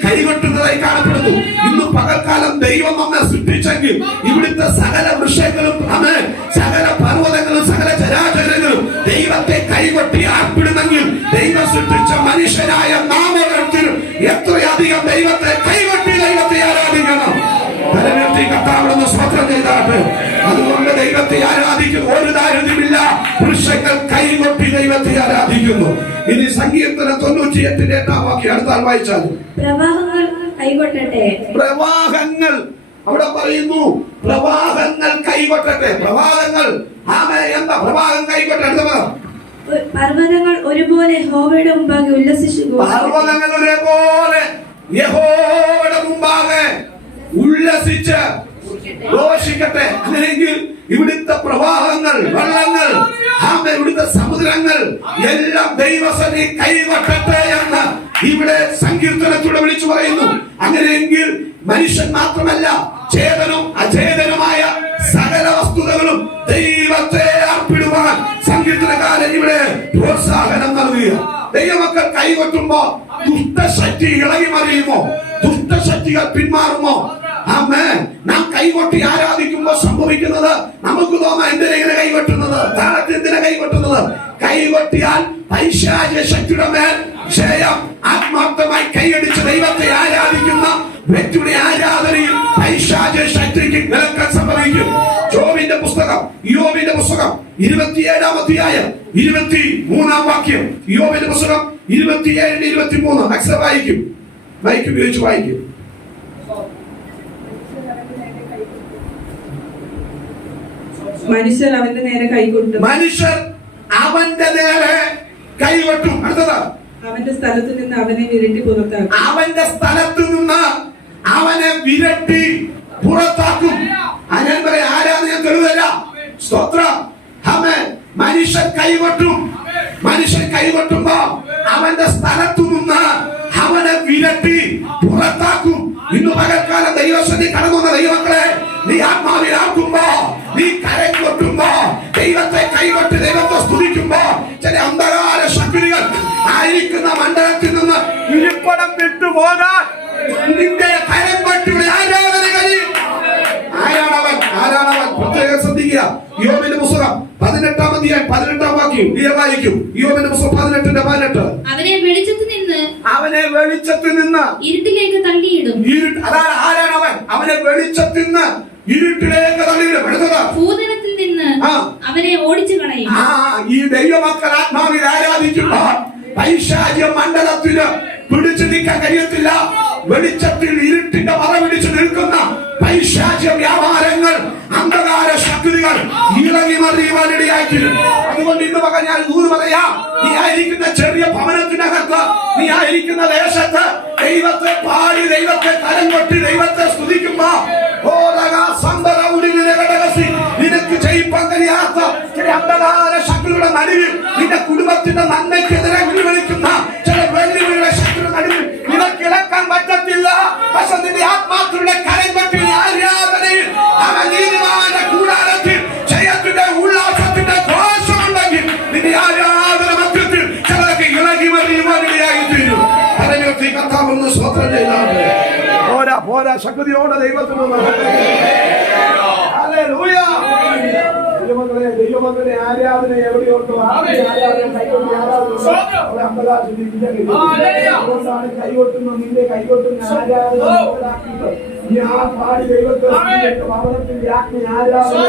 കൈകൊട്ടുന്നതായി കാണപ്പെടുന്നു. ഇന്ന് പകൽക്കാലം ദൈവം നമ്മെ സൃഷ്ടിച്ചെങ്കിൽ ഇവിടുത്തെ സകല വൃക്ഷങ്ങളും സകല പർവ്വതങ്ങളും സകല ചരാചരങ്ങളും ദൈവത്തെ കൈകൊട്ടി ആർപ്പിടുന്നെങ്കിൽ ദൈവം വൃക്ഷങ്ങൾ കൈകൊട്ടി ദൈവത്തെ ആരാധിക്കുന്നു. ഇനി സങ്കീർത്തനം 98 വാക്യം അടുത്താൽ വായിച്ചാൽ, പ്രവാഹങ്ങൾ കൈകൊട്ടട്ടെ. പ്രവാഹങ്ങൾ അവിടെ പറയുന്നു, പ്രവാഹങ്ങൾ കൈകൊട്ടട്ടെ. പ്രവാഹങ്ങൾ എന്താ? പ്രവാഹം കൈകൊട്ടെ. പർവ്വതങ്ങൾ ഒരുപോലെ യഹോവയുടെ മുമ്പാകെ ഉല്ലസിച്ചു. പർവ്വതങ്ങൾ ഒരുപോലെ യഹോവയുടെ മുമ്പാകെ ഉല്ലസിച്ച് ഘോഷിക്കട്ടെ. അല്ലെങ്കിൽ ഇവിടുത്തെ പ്രവാഹങ്ങൾ, വെള്ളങ്ങൾ, ഇവിടുത്തെ സമുദ്രങ്ങൾ എല്ലാം ദൈവസന്നിധി കൈകൊട്ടട്ടെ എന്ന് ഇവിടെ സങ്കീർത്തനത്തിലൂടെ വിളിച്ചു പറയുന്നു. അങ്ങനെയെങ്കിൽ മനുഷ്യൻ മാത്രമല്ല, ചേതനും അചേതനുമായ സകല വസ്തുതകളും ദൈവത്തെ അർപ്പിടുവാൻ സങ്കീർത്തനക്കാരൻ ഇവിടെ പ്രോത്സാഹനം നൽകുക. ദൈവമക്കൾ കൈകൊട്ടുമ്പോ ദുഷ്ടശക്തി ഇളകി മറിയുമോ? ദുഷ്ടശക്തികൾ പിന്മാറുമോ? നാം കൈകൊട്ടി ആരാധിക്കുമ്പോൾ സംഭവിക്കുന്നത് നമുക്ക് തോന്നാം, എന്തിനാ ഇങ്ങനെ കൈകൊട്ടുന്നത്, താളത്തിൽ എന്തിനാ കൈകൊട്ടുന്നത്? കൈകൊട്ടിയാൽ പൈശാചിക ശക്തിയുടെ മേൽ ജയം. ആത്മാർത്ഥമായി കൈയടിച്ച് ദൈവത്തെ ആരാധിക്കുന്ന വ്യക്തിയുടെ ആരാധനയിൽ പൈശാചിക ശക്തിക്ക് വിലക്കാൻ സംഭവിക്കും. യോബിന്റെ പുസ്തകം 27 അധ്യായം 23 വാക്യം. യോബിന്റെ പുസ്തകം 27-23 അക്ഷരം വായിക്കും. മൈക്ക് ഉപയോഗിച്ച് വായിക്കും. മനുഷ്യർ അവന്റെ നേരെ കൈകൊട്ടും. മനുഷ്യർ അവന്റെ നേരെ കൈകൊട്ടും. അടുത്തത്, അവന്റെ സ്ഥലത്ത് നിന്ന് അവനെ വിരട്ടി പുറത്താക്കും. അവന്റെ സ്ഥലത്ത് നിന്ന് അവനെ വിരട്ടി പുറത്താക്കും. ഞാൻ പറയാം, ആരാധന തെളിവല്ല. സ്തോത്രം. മനുഷ്യൻ കൈകൊട്ടും. മനുഷ്യൻ കൈകൊട്ടുമ്പോ അവന്റെ സ്ഥലത്തു നിന്ന് അവനെ വിരട്ടി പുറത്താക്കും. ഇന്ന് പകൽക്കാലം ദൈവസന്നിധി കടന്നുവന്ന ദൈവങ്ങളെ, നീ ആത്മാവിലാക്കുമ്പോ, നീ കരം കൊട്ടുമ്പോ, ദൈവത്തെ കൈകൊട്ട് ദൈവത്തെ സ്തുതിക്കുമ്പോ, ചില അന്ധകാര ശക്തികൾ ആയിരിക്കുന്ന മണ്ഡലത്തിൽ നിന്ന് ഇരിപ്പടം വിട്ടുപോകാൻ നിന്റെ കരം കൊട്ടിയുടെ ആരാധന കഴിയും. ആരാണവൻ? പ്രത്യേകം ശ്രദ്ധിക്കുക. യോബിന്റെ പുസ്തകം 18 അധ്യായം 18 വാക്യം വായിക്കും. യോബിന്റെ പുസ്തകം 18 അവനെ വെളിച്ചത്തിൽ നിന്ന് ഇരുട്ടിലേക്ക് തള്ളിയിടും. അതാണ് ആരാണവൻ? അവനെ വെളിച്ചത്തിൽ നിന്ന് ഇരുട്ടിലേക്ക് തള്ളിയിടും. ഭൂതലത്തിൽ നിന്ന് അവനെ ഓടിച്ചു കളയും. ഈ ദൈവമക്കൾ ആത്മാവിൽ ആരാധിക്കുമ്പോൾ പൈശാചിക മണ്ഡലത്തിന് പിടിച്ചു നിൽക്കാൻ കഴിയത്തില്ല. വെളിച്ചത്തിൽ ഇരുട്ടിന്റെ മറ പിടിച്ചു നിൽക്കുന്ന പൈശാചിക വ്യാപാരങ്ങൾ, അന്ധകാര ശക്തികൾ ഇളകി മറിയുവാനിടയായിത്തീരും. അതുകൊണ്ട് ഇന്ന് മകൻ ഞാൻ ദൂത് പറയാം, നീ ആയിരിക്കുന്ന ചെറിയ ഭവനത്തിനകത്ത്, നീ ആയിരിക്കുന്ന ദേശത്ത് ദൈവത്തെ പാടി, ദൈവത്തെ കരം കൊട്ടി, ദൈവത്തെ സ്തുതിക്കുമ്പോ നിനക്ക് ജയിപ്പാൻ കഴിയാത്ത ചില അന്ധകാര ശക്തികളുടെ നടുവിൽ, നിന്റെ കുടുംബത്തിന്റെ നന്മയ്ക്കെതിരെ വിളിക്കുന്ന ചില വെല്ലുവിളിയുടെ ശക്തിയുടെ നടുവിൽ നിനക്ക് ഇളക്കാൻ പറ്റത്തില്ല. പക്ഷെ നിന്റെ ആത്മാക്കളുടെ കരം കൊട്ടി ആരാധനയിൽ അവൻ നീതിമാന്റെ കൂടാരത്തിൽ ജയത്തിന്റെ ഉല്ലാസത്തിന്റെ ഘോഷമുണ്ടെങ്കിൽ നിന്റെ ആരാധന മധ്യത്തിൽ ചിലർക്ക് ഇളകി മറിയുവാനിടയായി തീരും. പരമത്തിൽ കർത്താവെന്ന് സ്വതന്ത്രം ചെയ്താൽ പോരാ ശക്തിയോടെ ദൈവത്തിനുള്ള ദൈവമക്കളെ ആരാധന എവിടെയുണ്ടോ അതുകൊണ്ടാണ് കൈകൊട്ടുന്ന നിന്റെ കൈകൊട്ടുന്ന ആരാധന ഞാൻ പാടി ദൈവത്തെ ഭവനത്തിന്റെ ആത്മീയ ആരാധന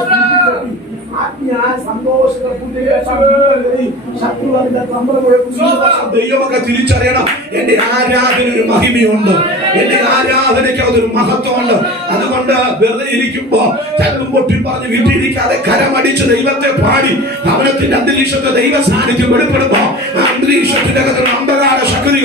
ദൈവമൊക്കെ തിരിച്ചറിയണം, എന്റെ ആരാധന ഒരു മഹിമയുണ്ട്, എന്റെ ആരാധനയ്ക്ക് അതൊരു മഹത്വമുണ്ട്. അതുകൊണ്ട് വെറുതെ ഇരിക്കുമ്പോ ചരടും പൊട്ടി പറഞ്ഞ് വീട്ടിലിരിക്കാതെ കരമടിച്ച് ദൈവത്തെ പാടി ഭവനത്തിന്റെ അന്തരീക്ഷത്തെ ദൈവ സാന്നിധ്യം വെളിപ്പെടുമ്പോ ആ അന്തരീക്ഷത്തിന്റെ അകത്തുള്ള അന്ധകാര ശക്തികൾ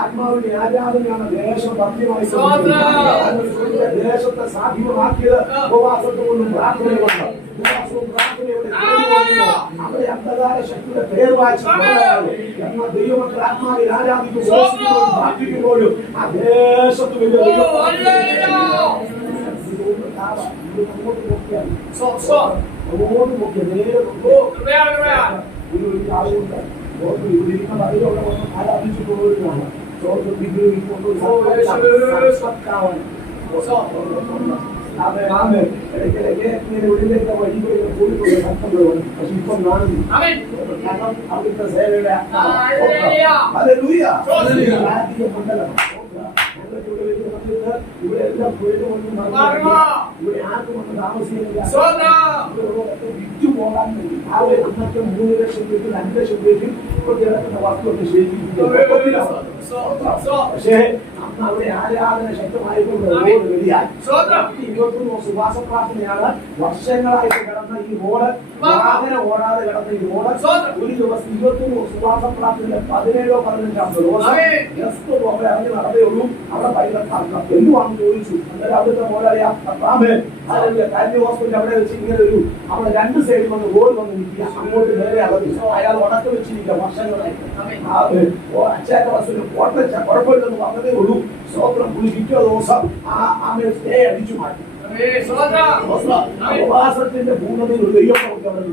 ആത്മാവിന്റെ ആരാധനയാണ് ദേശം ഭക്തിയുമായി ദേശത്തെ സാധ്യമാക്കിയത് ഉപവാസത്തോടും പ്രാർത്ഥനയുണ്ട്. അവിടെ അന്ധകാര ശക്തിയുടെ പേർ വായിച്ചു എന്നാൽ ദൈവമക്കൾ ആത്മാവിൽ ആരാധിക്കുമ്പോഴും പ്രാർത്ഥിക്കുമ്പോഴും ആ ദേശത്ത് വലിയ ആരാധിച്ചു പോവുകയാണ്. ഇടയ്ക്കിടയ്ക്ക് ഇങ്ങനെ ഉള്ളിലേക്ക് വഴികളിൽ കൂടിക്കൊണ്ട് കഷ്ടപ്പെടുന്നു. പക്ഷെ ഇപ്പം കാണുന്നു കാരണം അവിടുത്തെ സേവയുടെ മണ്ഡലം ഇവിടെ എല്ലാം ഇവിടെ ആർക്കും വന്ന് താമസിക്കുന്നില്ല. വിറ്റു പോകാൻ വേണ്ടി ആ ഒരു അന്നത്തെ 3 ലക്ഷം രൂപയ്ക്ക് 2 ലക്ഷം രൂപയ്ക്കും കിടക്കുന്ന വസ്തുവൊക്കെ ശേഖരിക്കുന്നു. പക്ഷേ അന്ന് അവിടെ ആരാധന ശക്തമായിക്കൊണ്ട് റോഡ് വലിയായി 23 സുവാസ പ്രാർത്ഥനയാണ് വർഷങ്ങളായിട്ട് കിടന്ന ഈ റോഡ്, വാഹനം ഓടാതെ കിടന്ന ഈ റോഡ് ഒരു ദിവസം 23 സുവാസ പ്രാർത്ഥനയിലെ 17ഓ 15 ദിവസം ജസ്റ്റ് അവിടെ ഇറങ്ങി നടന്നേ ഉള്ളൂ. അവിടെ പൈലത്താക്കാം എന്തുവാണെന്ന് ചോദിച്ചു. അന്നേരം അവിടുത്തെ മോളറിയാം കാര്യം ഹോസ്പിറ്റൽ അവിടെ വെച്ച് ഇങ്ങനെ ഒരു അവിടെ 2 സൈഡിൽ വന്ന് റോഡ് വന്ന് നിൽക്കുക. അങ്ങോട്ട് നേരെ അളവ് അയാൾ ഉണക്കം വെച്ചിരിക്കുക വർഷങ്ങളായിട്ട്. അച്ഛന്റെ ബസ്സിന് കോട്ടച്ച കുഴപ്പമില്ലെന്ന് പറഞ്ഞതേ ഉള്ളൂ. സ്വപ്നം പുള്ളി പിറ്റേ ദിവസം ആ സ്റ്റേ അടിച്ചു മാറ്റി. ഉപവാസത്തിന്റെ പൂർണ്ണതയിൽ ഒരു ദൈവപ്രവൃത്തി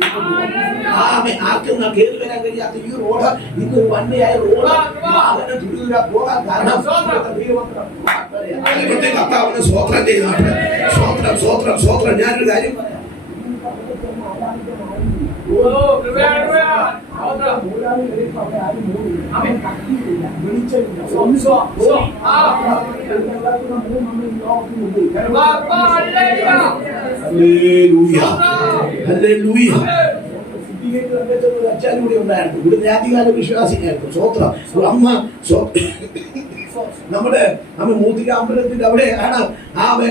അവിടെ ആർക്കും കയറി വരാൻ കഴിയാത്ത ഈ റോഡ് ഇന്ന് വണ്ടിയായ റോഡ് വാഹനം തുടിയില്ല പോകാൻ കാരണം കർത്താവിനെ സ്വോത്രം ചെയ്താട്ട് സ്വോത്രം സ്വോത്രം സ്വോത്രം. ഞാനൊരു കാര്യം പറയാം. അച്ഛനൂടെ ഉണ്ടായിരുന്നു. ഇവിടുത്തെ ആദ്യകാല വിശ്വാസിയായിരുന്നു. സ്വോത്രം അമ്മ നമ്മുടെ മൂത്തിക അമ്പലത്തിന്റെ അവിടെയാണ്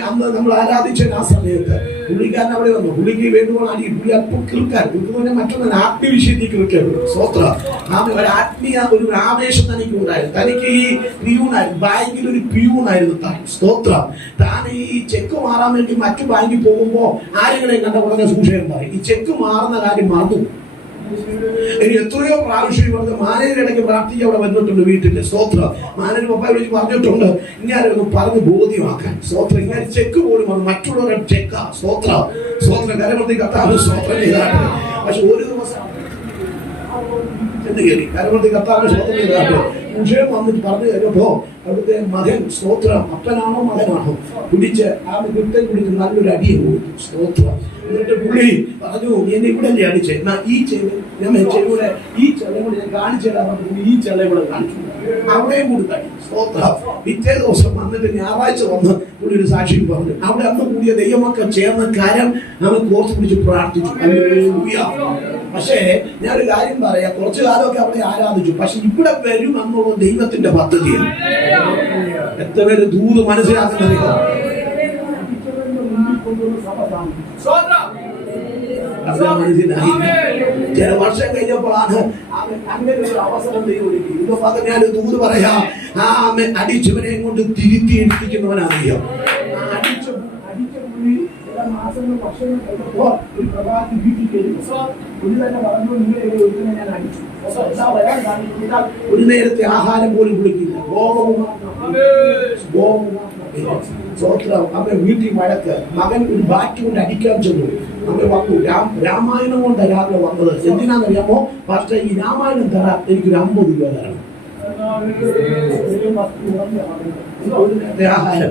അന്ന് നമ്മൾ ആരാധിച്ച ആ സമയത്ത് പുള്ളിക്കാരൻ അവിടെ വന്നു. പുള്ളിക്ക് വേണ്ടുമ്പോൾ അടി പുള്ളി അല്പം കിൾക്കാർ മറ്റൊന്ന് ആത്മീയവിഷയത്തിൽ കിൾക്കാറുണ്ട്. സ്വോത്ര ഒരു ആത്മീയ ഒരു ആവേശം തനിക്ക് ഉണ്ടായിരുന്നു. തനിക്ക് ഈ പിയൂണായിരുന്നു, ബാങ്കിൽ ഒരു പിയൂണായിരുന്നു താൻ. സ്തോത്രം. താൻ ഈ ചെക്ക് മാറാൻ വേണ്ടി മറ്റു ബാങ്കിൽ പോകുമ്പോ ആരെങ്കിലും കണ്ട പറഞ്ഞ സൂക്ഷിക്കാൻ പറയും, ഈ ചെക്ക് മാറുന്ന കാര്യം മറന്നു. ഇനി എത്രയോ പ്രാവശ്യം ഇവിടുത്തെ മാനേജർ ഇടയ്ക്ക് പ്രാർത്ഥിക്കാൻ അവിടെ വന്നിട്ടുണ്ട് വീട്ടില്. സ്തോത്രം. മാനേജർ പപ്പ വിളിച്ച് പറഞ്ഞിട്ടുണ്ട് ഇങ്ങനെ ഒന്ന് പറഞ്ഞ് ബോധ്യമാക്കാൻ. സ്തോത്രം. ഇങ്ങനെ ചെക്ക് പോലും വന്നു, മറ്റുള്ളവരുടെ ചെക്കാ. സ്തോത്രം സ്തോത്രം. കരമർത്തി കർത്താവ് സ്തോത്രം ചെയ്താട്ടെ. പക്ഷെ ഒരു ദിവസം ചെന്ന് കയറി കരമർത്തി കർത്താവ് സ്തോത്രം ചെയ്താട്ടെ. വിഷയം വന്നിട്ട് പറഞ്ഞു കഴിഞ്ഞപ്പോ അവിടുത്തെ മകൻ സ്തോത്രം അപ്പനാണോ മകനാണോ പിടിച്ച് ആ കുട്ടൻ പിടിച്ച് നല്ലൊരു അടിയെ കൊടുത്തു. സ്തോത്രം. എന്നിട്ട് പുള്ളി പറഞ്ഞു എന്നെ ഇവിടെ അല്ലേ അടിച്ചേ, എന്നാ ഈ ചെവി ഞാൻ ചെവിയുടെ ഈ ചെലയും കൂടെ ഞാൻ കാണിച്ചു തരാൻ പറഞ്ഞു. ഈ ചെലയും കൂടെ കാണിച്ചു, അവിടെയും കൂടി തടി. സ്തോത്രം. പിറ്റേ ദിവസം വന്നിട്ട് ഞായറാഴ്ച വന്ന് പുള്ളി ഒരു സാക്ഷ്യം പറഞ്ഞു. അവിടെ അന്ന് കൂടിയ ദൈവമക്കൾ ചേർന്ന കാര്യം നമ്മൾ കോർത്ത് പിടിച്ച് പ്രാർത്ഥിച്ചു. പക്ഷേ ഞാനൊരു കാര്യം പറയാം, കുറച്ചു കാലമൊക്കെ അവിടെ ആരാധിച്ചു. പക്ഷെ ഇവിടെ വരും എന്നുള്ള ദൈവത്തിന്റെ പദ്ധതിയാണ്. എത്ര പേര് ദൂത് മനസ്സിലാക്കുന്നത് ചില വർഷം കഴിഞ്ഞപ്പോഴാണ് അങ്ങനെ ഒരു അവസരം ദൈവം. ഇപ്പൊ പകരം ഞാൻ ദൂത് പറയാ, അടിച്ചവനെ കൊണ്ട് തിരുത്തി എടുപ്പിക്കുന്നവനറിയാം. അടിച്ച പുള്ളി ചില മാസങ്ങൾ വർഷങ്ങൾ കഴിഞ്ഞപ്പോ ഒരു പ്രഭാതി വീട്ടിൽ കയറി പുള്ളി തന്നെ പറഞ്ഞു നിങ്ങളെ ഒരുത്തിനെ ഞാൻ അടിച്ചു. വരാൻ കാണിച്ചാൽ ഒരു നേരത്തെ ആഹാരം പോലും കുളിക്കില്ല. സ്വോത്രം. അമ്മ വീട്ടിൽ വഴക്ക്, മകൻ ഒരു ബാറ്റ് കൊണ്ട് അടിക്കാൻ ചെന്നു. അമ്മ വന്നു. രാമായണം കൊണ്ട് രാവിലെ വന്നത് എന്തിനാണെന്നറിയാമോ? പക്ഷേ ഈ രാമായണം തരാം, എനിക്കൊരു 50 രൂപ തരണം. ആഹാരം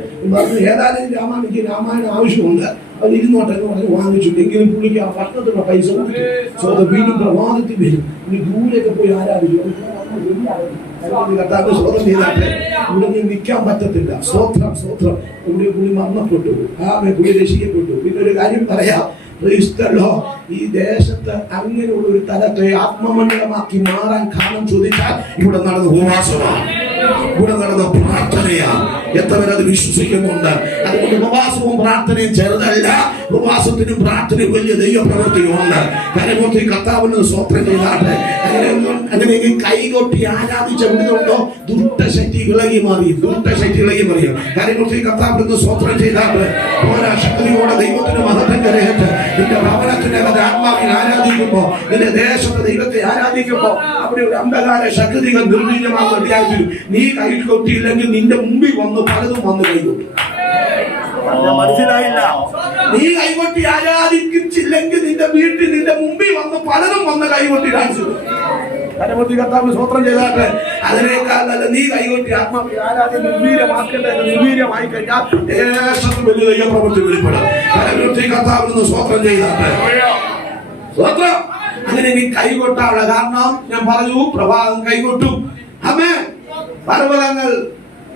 ഏതായാലും രാമായണം ആവശ്യമുണ്ട്, അത് 200 എന്ന് പറഞ്ഞ് വാങ്ങിച്ചു. എങ്കിലും പുള്ളിക്ക് ആ ഭക്ഷണത്തിനുള്ള പൈസ കൊടുത്തു. വീണ്ടും പ്രഭാതത്തിൽ വരും. ദൂരെയൊക്കെ പോയി ആരാധിച്ചു. കർത്താവ് സ്വതം ചെയ്താട്ടെ. ഇവിടെ നിന്ന് നിൽക്കാൻ പറ്റത്തില്ല. സ്വോത്രം സ്വോത്രം. പുള്ളി മരണപ്പെട്ടു. പുള്ളി രക്ഷിക്കപ്പെട്ടു. പിന്നെ ഒരു കാര്യം പറയാം, ഈ ദേശത്ത് അങ്ങനെയുള്ള ഒരു തലത്തെ ആത്മമണ്ഡലമാക്കി മാറാൻ കാരണം ചോദിച്ചാൽ ഇവിടെ നടന്ന ഉപവാസമാണ്, ഇവിടെ നടന്ന പ്രാർത്ഥനയാണ്. എത്ര പേരത് വിശ്വസിക്കുന്നുണ്ട്? അതുകൊണ്ട് ഉപവാസവും പ്രാർത്ഥനയും ചെറുതല്ല. ഉപവാസത്തിനും പ്രാർത്ഥനയും വലിയ ദൈവപ്രവൃത്തിയുണ്ട്. കരമൂർത്തി കർത്താവിന് സ്വപ്നം ചെയ്താട്ടെ. അങ്ങനെ കൈകൊട്ടി ആരാധിച്ച വിടുന്നുണ്ടോ? ദുഷ്ടശക്തി ഇളകി മാറി, ദുഷ്ടശക്തി ഇളകി മാറിയോ? കരമൂർത്തി കർത്താവിന് സ്വപ്നം ചെയ്താട്ടെ. ഓരോ ശക്തിയോടെ ദൈവത്തിന് മഹത്വം കരയട്ടെ. നിന്റെ ഭവനത്തിനകത്ത് ആത്മാവിൽ ആരാധിക്കുമ്പോ, നിന്റെ ദേശത്ത് ദൈവത്തെ ആരാധിക്കുമ്പോ അവിടെ ഒരു അന്ധകാര ശക്തികൾ നിർവീര്യമാകുന്ന അധ്യായത്തിൽ നീ കൈകൊട്ടിയില്ലെങ്കിൽ നിന്റെ മുമ്പിൽ വന്ന് പലതും വന്ന് കൈകൊട്ടി. മനസ്സിലായില്ല? നീ കൈകൊട്ടി ആരാധിച്ചില്ലെങ്കിൽ നിന്റെ വീട്ടിൽ നിന്റെ മുമ്പിൽ വന്ന് പലതും വന്ന് കൈകൊട്ടി കാണിച്ചു. കരമൂർത്തി കർത്താവിന് സ്വോത്രം ചെയ്താട്ടെ. അതിനേക്കാൾ നല്ല നീ കൈകൊട്ടി ആത്മാവിനെ ആരാധന നിർവീര്യമാക്കേണ്ടത് നിർവീര്യമായി കഴിഞ്ഞാൽ ദേശത്ത് വലിയ ദൈവപ്രവൃത്തി വെളിപ്പെടും. കരമൂർത്തി കർത്താവിന് സ്വോത്രം ചെയ്താട്ടെ. സ്വോത്രം. അങ്ങനെ നീ കൈകൊട്ടാനുള്ള കാരണം ഞാൻ പറഞ്ഞു, പ്രഭാതം കൈകൊട്ടും. ആമേൻ. പർവ്വതങ്ങൾ,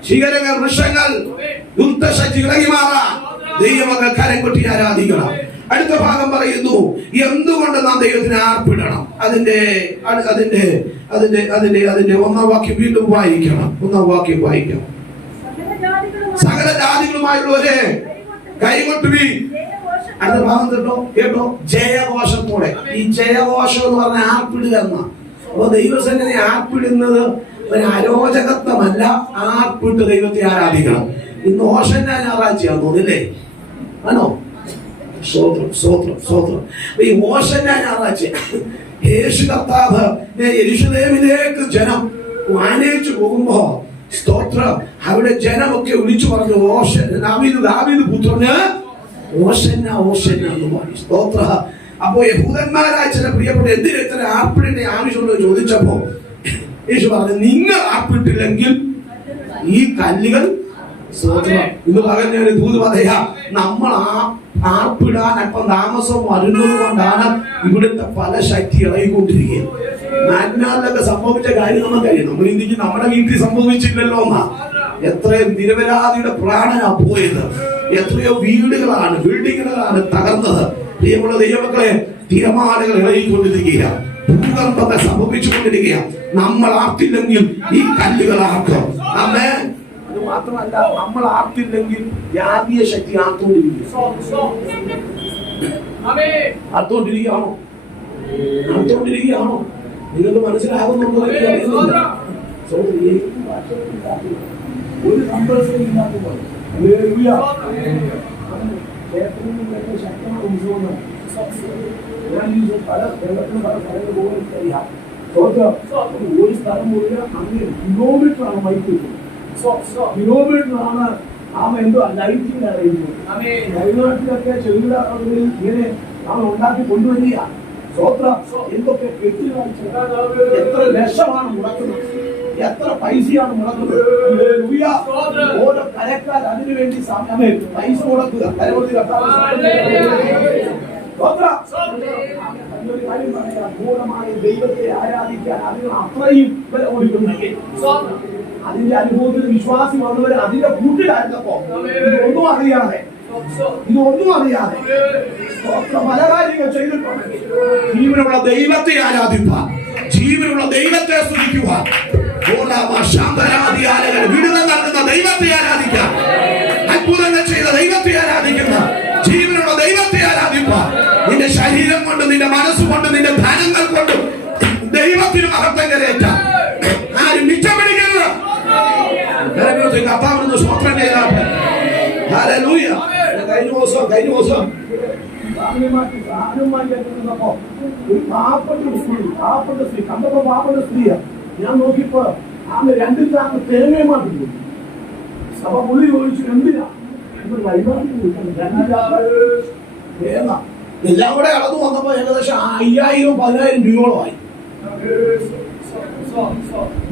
ശിഖരങ്ങൾ, വൃക്ഷങ്ങൾ, ദുർദശക്തി ഇളകി മാറാം. ദൈവമക്കൾ കരം കൊട്ടി ആരാധിക്കണം. അടുത്ത ഭാഗം പറയുന്നു, എന്തുകൊണ്ട് നാം ദൈവത്തിന് ആർപ്പിടണം. അതിന്റെ ഒന്നാം വാക്യം വീണ്ടും വായിക്കണം. ഒന്നാം വാക്യം വായിക്കണം. സകല ജാതികളുമായുള്ളവരെ കൈകൊട്ടുവീ. അടുത്ത ഭാഗം കേട്ടോ, ജയഘോഷത്തോടെ. ഈ ജയഘോഷം എന്ന് പറഞ്ഞാൽ ആർപ്പിടുക എന്ന. അപ്പൊ ദൈവസന്നിധി ആർപ്പിടുന്നത് ഒരു അരോചകത്വമല്ല, ആർപ്പിട്ട് ദൈവത്തെ ആരാധിക്കണം. ഇന്ന് ഓഷന്ന ഞായറാഴ്ചയാന്ന് തോന്നില്ലേ? ആണോ? സ്തോത്രം, സ്തോത്രം, സ്തോത്രം. ഈ ഓഷന്ന ഞായറാഴ്ച യേശു കർത്താവ് യെരൂശലേമിലേക്ക് ജനം ആനയിച്ചു പോകുമ്പോ, സ്തോത്രം, അവിടെ ജനമൊക്കെ വിളിച്ചു പറഞ്ഞു, ദാവീദ് പുത്രന് ഓഷന്ന, ഓഷന്ന എന്ന് പറഞ്ഞു. സ്തോത്ര. അപ്പോ യഹൂദന്മാരായ ചില പ്രിയപ്പെട്ട എന്തിന് ഇത്ര ആർപ്പിടിന്റെ ആവശ്യമുള്ളത് ചോദിച്ചപ്പോ യേശു പറഞ്ഞു, നിങ്ങൾ ആർപ്പിട്ടില്ലെങ്കിൽ ഈ കല്ലുകൾ. ഇന്ന് പകൽ ഞാൻ ദൂത് പറയാ, നമ്മൾ ആർപ്പിടാൻ അല്പം താമസം വരുന്നത് കൊണ്ടാണ് ഇവിടുത്തെ പല ശക്തി ഇളകിക്കൊണ്ടിരിക്കുക. നാട്ടിനാളിലൊക്കെ സംഭവിച്ച കാര്യം നമുക്കറിയാം. നമ്മൾ ഇന്ത്യക്ക് നമ്മുടെ വീട്ടിൽ സംഭവിച്ചില്ലല്ലോ എന്നാ. എത്രയോ നിരപരാധിയുടെ പ്രാണനാ പോയത്. എത്രയോ വീടുകളാണ്, ബിൽഡിങ്ങുകളാണ് തകർന്നത്. പ്രിയമുള്ള ദൈവമക്കളെ, തിരമാലകൾ ഇളകിക്കൊണ്ടിരിക്കുക, ഭൂകമ്പങ്ങൾ സംഭവിച്ചുകൊണ്ടിരിക്കുക. നമ്മൾ ആർത്തില്ലെങ്കിൽ ഈ കല്ലുകൾ ആർക്കും. അമ്മേ, അത് മാത്രമല്ല, നമ്മൾ ആർത്തില്ലെങ്കിൽ ജാതീയ ശക്തി ആർത്തോണ്ടിരിക്കുകയാണോ? നിങ്ങൾക്ക് മനസ്സിലാകുന്നുണ്ടോ? ഒരു സന്തോഷവും ഇല്ലാത്ത പോലെ ശക്തമായ ഉത്സവങ്ങൾ പല കേരളത്തിലും പല സ്ഥലങ്ങളിൽ പോകാൻ അറിയാം. ഒരു സ്ഥലം പോയാൽ അങ്ങനെ കിലോമീറ്ററാണ് മൈക്ക്, കിലോമീറ്ററാണ് എന്തോ ലൈറ്റിംഗ് അറിയുന്നത്. തമിഴ്നാട്ടിലൊക്കെ ചെറുകിട ഇങ്ങനെ ഉണ്ടാക്കി കൊണ്ടുവരിക. എന്തൊക്കെ കെട്ടിക്കാഴ്ച, എത്ര ലക്ഷമാണ് മുടക്കുന്നത്, എത്ര പൈസയാണ് മുടക്കുന്നത്. ഓരോ കരക്കാർ അതിനുവേണ്ടി പൈസ മുടക്കുക. പൂർണ്ണമായ ദൈവത്തെ ആരാധിക്കാൻ അതിന് അത്രയും വില കൊടുക്കുന്നെങ്കിൽ അതിന്റെ അനുഭവത്തിൽ വിശ്വാസി വന്നവർ അതിന്റെ കൂട്ടിലായിരുന്നപ്പോ ഇതൊന്നും അറിയാതെ പല കാര്യങ്ങൾ ചെയ്തിട്ടുണ്ടെങ്കിൽ ജീവനുള്ള ദൈവത്തെ ആരാധിപ്പാൻ, ജീവനുള്ള ദൈവത്തെ സ്തുതിക്കുവാൻ, വിടുതൽ നൽകുന്ന ദൈവത്തെ ആരാധിക്കാൻ, അത്ഭുതങ്ങൾ ചെയ്ത ദൈവത്തെ ആരാധിക്കുന്ന ജീവനുള്ള ദൈവത്തെ ആരാധിപ്പാൻ, നിന്റെ ശരീരം കൊണ്ട്, നിന്റെ മനസ്സുകൊണ്ട്, നിന്റെ ധനങ്ങൾ കൊണ്ട് ദൈവത്തിന് മഹത്വം കരയേറ്റാൻ ആരും മിച്ചപിടിക്കരുത്. കർത്താവിന് സ്വപ്നം ചെയ്താട്ടെ. ഹല്ലേലൂയ. കഴിഞ്ഞ ദിവസം ഒരു പാവപ്പെട്ട സ്ത്രീ കണ്ടപ്പോ പാവപ്പെട്ട സ്ത്രീയാ. ഞാൻ നോക്കിയപ്പോ ആമ രണ്ടും താങ്കൾ തേങ്ങയുമായിട്ട്. അപ്പൊ പുള്ളി ചോദിച്ചു, എന്തിനാ? എല്ലാം കൂടെ കടന്നു വന്നപ്പോ ഏകദേശം 5000-10,000 രൂപയോളമായി.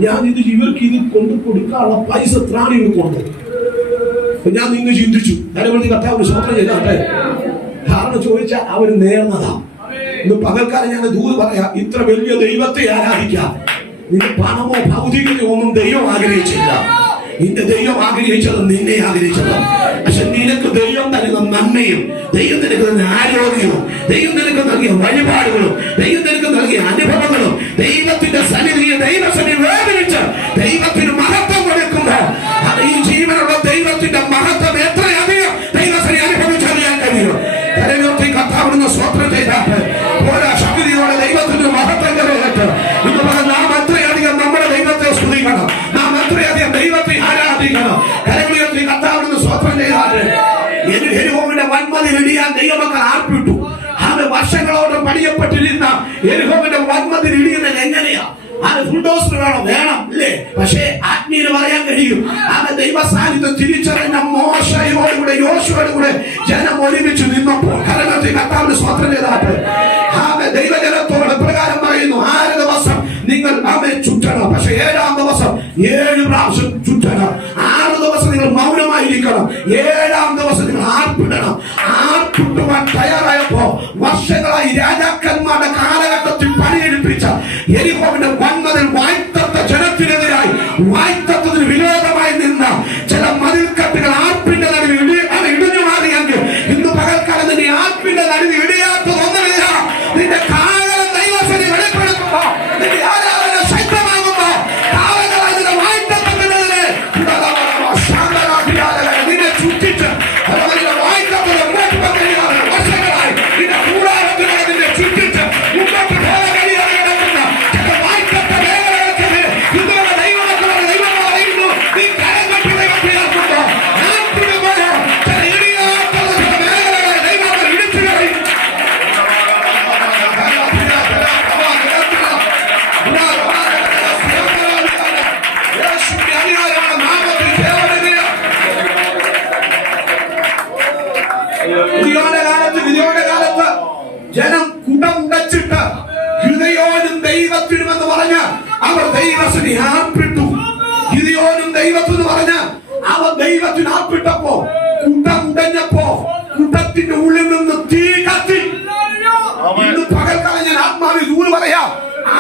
ഞാൻ ഇവർക്ക് ഇത് കൊണ്ട് കൊടുക്കാനുള്ള പൈസ എത്രയാണ് ഇവർ കൊണ്ടത്? ഞാൻ നിന്ന് ചിന്തിച്ചു. അതിനെ കർത്താവിന് സ്വപ്നം ചെയ്താട്ടെ. കാരണം ചോദിച്ചാൽ അവര് നേർന്നതാ. ഇന്ന് പകൽക്കാലം ഞാൻ ദൂത് പറയാം, ഇത്ര വലിയ ദൈവത്തെ ആരാധിക്കാം. നിന്റെ പണമോ ഭൗതികതയോ ഒന്നും ദൈവം ആഗ്രഹിച്ചില്ല. നിന്റെ ദൈവം ആഗ്രഹിച്ചത് നിന്നെ ആഗ്രഹിച്ചത്. പക്ഷെ നിനക്ക് ദൈവം നൽകുന്ന നന്മയും, ദൈവം നിനക്ക് തന്നെ ആരോഗ്യവും, ദൈവം നിനക്ക് നൽകിയ വഴിപാടുകളും, ദൈവം നിനക്ക് നൽകിയ അനുഭവങ്ങളും, ദൈവത്തിന്റെ സന്നിധിയെ ദൈവസന്നിധി വേദനിച്ച് ദൈവത്തിന് മഹത്വം കൊടുക്കുമ്പോ ഈ ജീവനുള്ള ദൈവത്തിന്റെ മഹത്വം എത്രയധികം ദൈവസന്നിധി അനുഭവിച്ചറിയാൻ കഴിയും. കരയോർത്തി കർത്താവിന് സ്വപ്നം ചെയ്താട്ട് ഓരോ ശക്തിയോടെ ദൈവത്തിന്റെ മഹത്വം കരയേറ്റ് ഇതുപോലെ നാം എത്രയധികം നമ്മുടെ ദൈവത്തെ സ്തുതിക്കണം, നാം എത്രയധികം ദൈവത്തെ ആരാധിക്കണം. കരയോർത്തി കർത്താവിന് സ്വപ്നം ചെയ്താട്ട് യെരിഹോവിന്റെ വൻമതിൽ ഇടിയാൻ ദൈവമക്കൾ ആർപ്പിട്ടു. അത് വർഷങ്ങളോട് പണിയപ്പെട്ടിരുന്ന യെരിഹോവിന്റെ വൻമതിൽ ഇടിയുന്നത് എങ്ങനെയാ? അത് ബുൾഡോസർ വേണം ഇല്ലേ? പക്ഷേ ആത്മീയന് പറയാൻ കഴിയും. അത് ദൈവ സാന്നിധ്യം തിരിച്ചറിഞ്ഞ മോശയോടുകൂടെ യോശുവോടുകൂടെ ജനം ഒരുമിച്ച് നിന്നപ്പോൾ കരകത്തി കർത്താവിന് സ്വപ്നം ചെയ്താട്ട് ദൈവജനത്തോട് പ്രകാരം പറയുന്നു, 6 ദിവസം നിങ്ങൾ 7-ാം ദിവസം നിങ്ങൾ ആർപ്പിടണം. ആർപ്പിട്ടുവാൻ തയ്യാറായപ്പോ വർഷങ്ങളായി രാജാക്കന്മാരുടെ കാലഘട്ടത്തിൽ പണിയെടുപ്പിച്ച യെരിഹോവിന്റെ വൻമതിൽ വായ്ത്തത്ത ജനത്തിനെതിരായി വായ്ത്തത്തിന് വിരോധമായി നിന്ന ചില മതിൽക്കെട്ടുകൾ ആർപ്പിന്റെ നടുവിൽ ഇടിഞ്ഞു മാറിയെങ്കിൽ ഇന്ന് പകൽക്കാലം നിന്റെ ആർപ്പിന്റെ നടുവിൽ ഇടിയാത്തതൊന്നുമില്ല. നിന്റെ കാലം ദൈവസേന വെളിപ്പെടുത്തുമ്പോ നിന്റെ ആരാധന ശക്തമാകുമ്പോ കാലങ്ങളായി നിന്റെ വായ്ത്തത്തിനെതിരെ നിന്നെ ചുറ്റിച്ച് വർഷങ്ങളായി നിന്റെ കൂടാരത്തിനായി നിന്നെ ചുറ്റിച്ച് മുമ്പോട്ട് പോകാൻ കഴിയാതെ കിടക്കുന്ന ചില വായ്ത്തത്ത മേഖലകൾക്കെതിരെ ഇതുവരെ ദൈവം അറിയുന്നു. നീ കരം കെട്ടി ദൈവത്തെ ഏൽക്കുമ്പോ ആർപ്പിടുമ്പോഴോ ചില ഇടിയാത്തുള്ള ചില മേഖലകളെ ദൈവം ഇടിച്ചു കളയും. യേശുവിന്റെ അധികാരമുള്ള നാമത്തിൽ ദേവനെതിരെ വിധിയോടെ കാലത്ത് ജനം കുടമുടച്ചിട്ട് ഗിദെയോനും ദൈവത്തിനുമെന്ന് പറഞ്ഞ് അവർ ദൈവത്തിന് ആർപ്പിട്ടു. ഗിദെയോനും ദൈവത്തിന് പറഞ്ഞ് അവർ ദൈവത്തിന് ആർപ്പിട്ടപ്പോ കുടമുടഞ്ഞപ്പോ കുടത്തിന്റെ ഉള്ളിൽ നിന്ന് തീ കത്തി. ഇന്ന് പകൽക്കാലം ഞാൻ ആത്മാവിൽ ദൂരെ പറയാം,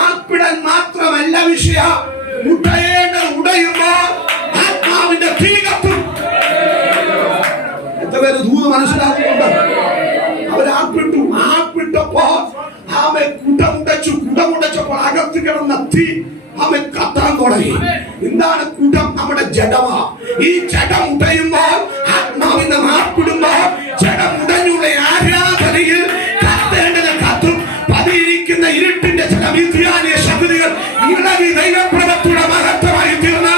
ആർപ്പിടാൻ മാത്രമല്ല വിഷയം, ഉടയുമ്പോൾ ആത്മാവിന്റെ തീ കത്തും. എത്ര പേര് ദൂത് മനസ്സിലാക്കുന്നുണ്ട്? അവർ ആർപ്പിട്ടപ്പോ ആമെ കുടമുടച്ചപ്പോൾ അകത്ത് കിടന്ന തീ ആമെ കത്താൻ തുടങ്ങി. എന്താണ് കുടം? നമ്മുടെ ജഡമാ. ഈ ജഡം ഉടയുമ്പോൾ ആത്മാവിന്റെ ആർപ്പിടുമ്പോൾ ജഡം ഉടഞ്ഞുള്ള ആരാധനയിൽ കത്തേണ്ടത് കത്തും. പതിയിരിക്കുന്ന ഇരുട്ടിന്റെ ചില വിദ്യാലയ ശക്തികൾ ഇളകി ദൈവപ്രഭത്തിന്റെ മഹത്വമായി തീർന്ന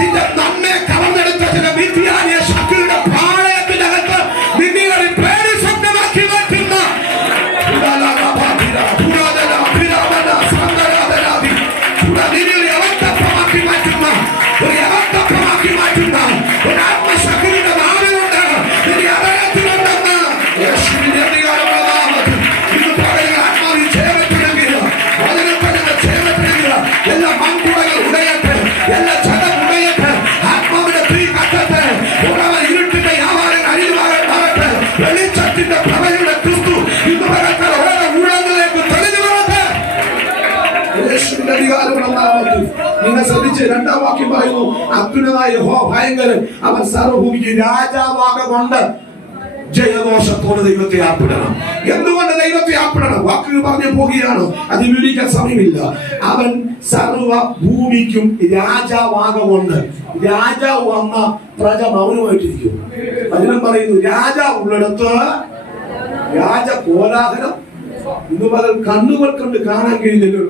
നിന്റെ നമ്മെ കവർന്നെടുത്ത ചില വിദ്യാലയ ശക്തിയുടെ പാളയത്തിനകത്ത് നിന്നികളെ പേടി സ്വപ്നമാക്കി മാറ്റുന്ന ഒരു ആത്മശക്തിയുടെ നാടുകൊണ്ട് നിന്റെ അടയത്തിലുണ്ടെന്ന് യേശുവിന്റെ അധികാരമുള്ള നാമത്തിൽ ഇന്ന് പകൽ ആത്മാവിൽ ചേരത്തിലെങ്കിൽ വചനത്തിന്റെ ചേരത്തിലെങ്കിൽ എല്ലാ മൺകുടകൾ ഉടയട്ടെ, എല്ലാ ജഡം ഉടയട്ടെ, ആത്മാവിന്റെ തീ കത്തട്ടെ, ഉടവൻ ഇരുട്ടിന്റെ വ്യാപാരം അഴിവാകട്ടെ, വെളിച്ചത്തിന്റെ പ്രഭയുടെ ക്രിസ്തു ഇന്ന് പകൽ ഓരോ ഉള്ളങ്ങളിലേക്ക് തെളിഞ്ഞു വരട്ടെ. യേശുവിന്റെ അധികാരമുള്ള നാമത്തിൽ നിങ്ങൾ ശ്രദ്ധിച്ച് 2-ാം വാക്യം പറയുന്നു, അത്യുന്നതനായ യഹോവ ഭയങ്കരൻ, അവൻ സർവ്വഭൂമിക്ക് രാജാവാകൊണ്ട് ജയഘോഷത്തോടെ ദൈവത്തെ ആർപ്പിടണം. എന്തുകൊണ്ട് ദൈവത്തെ ആർപ്പിടണം? വാക്കുകൾ പറഞ്ഞു പോകുകയാണ്, അത് വിവരിക്കാൻ സമയമില്ല. അവൻ സർവ്വഭൂമിക്കും രാജാവാകൊണ്ട്. രാജാവ് വന്ന പ്രജ മൗനമായിട്ടിരിക്കും. അതിനും പറയുന്നു, രാജാവ് ഉള്ളിടത്ത് രാജകോലാഹലം. ഇന്ന് പകൽ കണ്ണുകൾ കൊണ്ട് കാണാൻ കഴിയുന്നല്ലോ,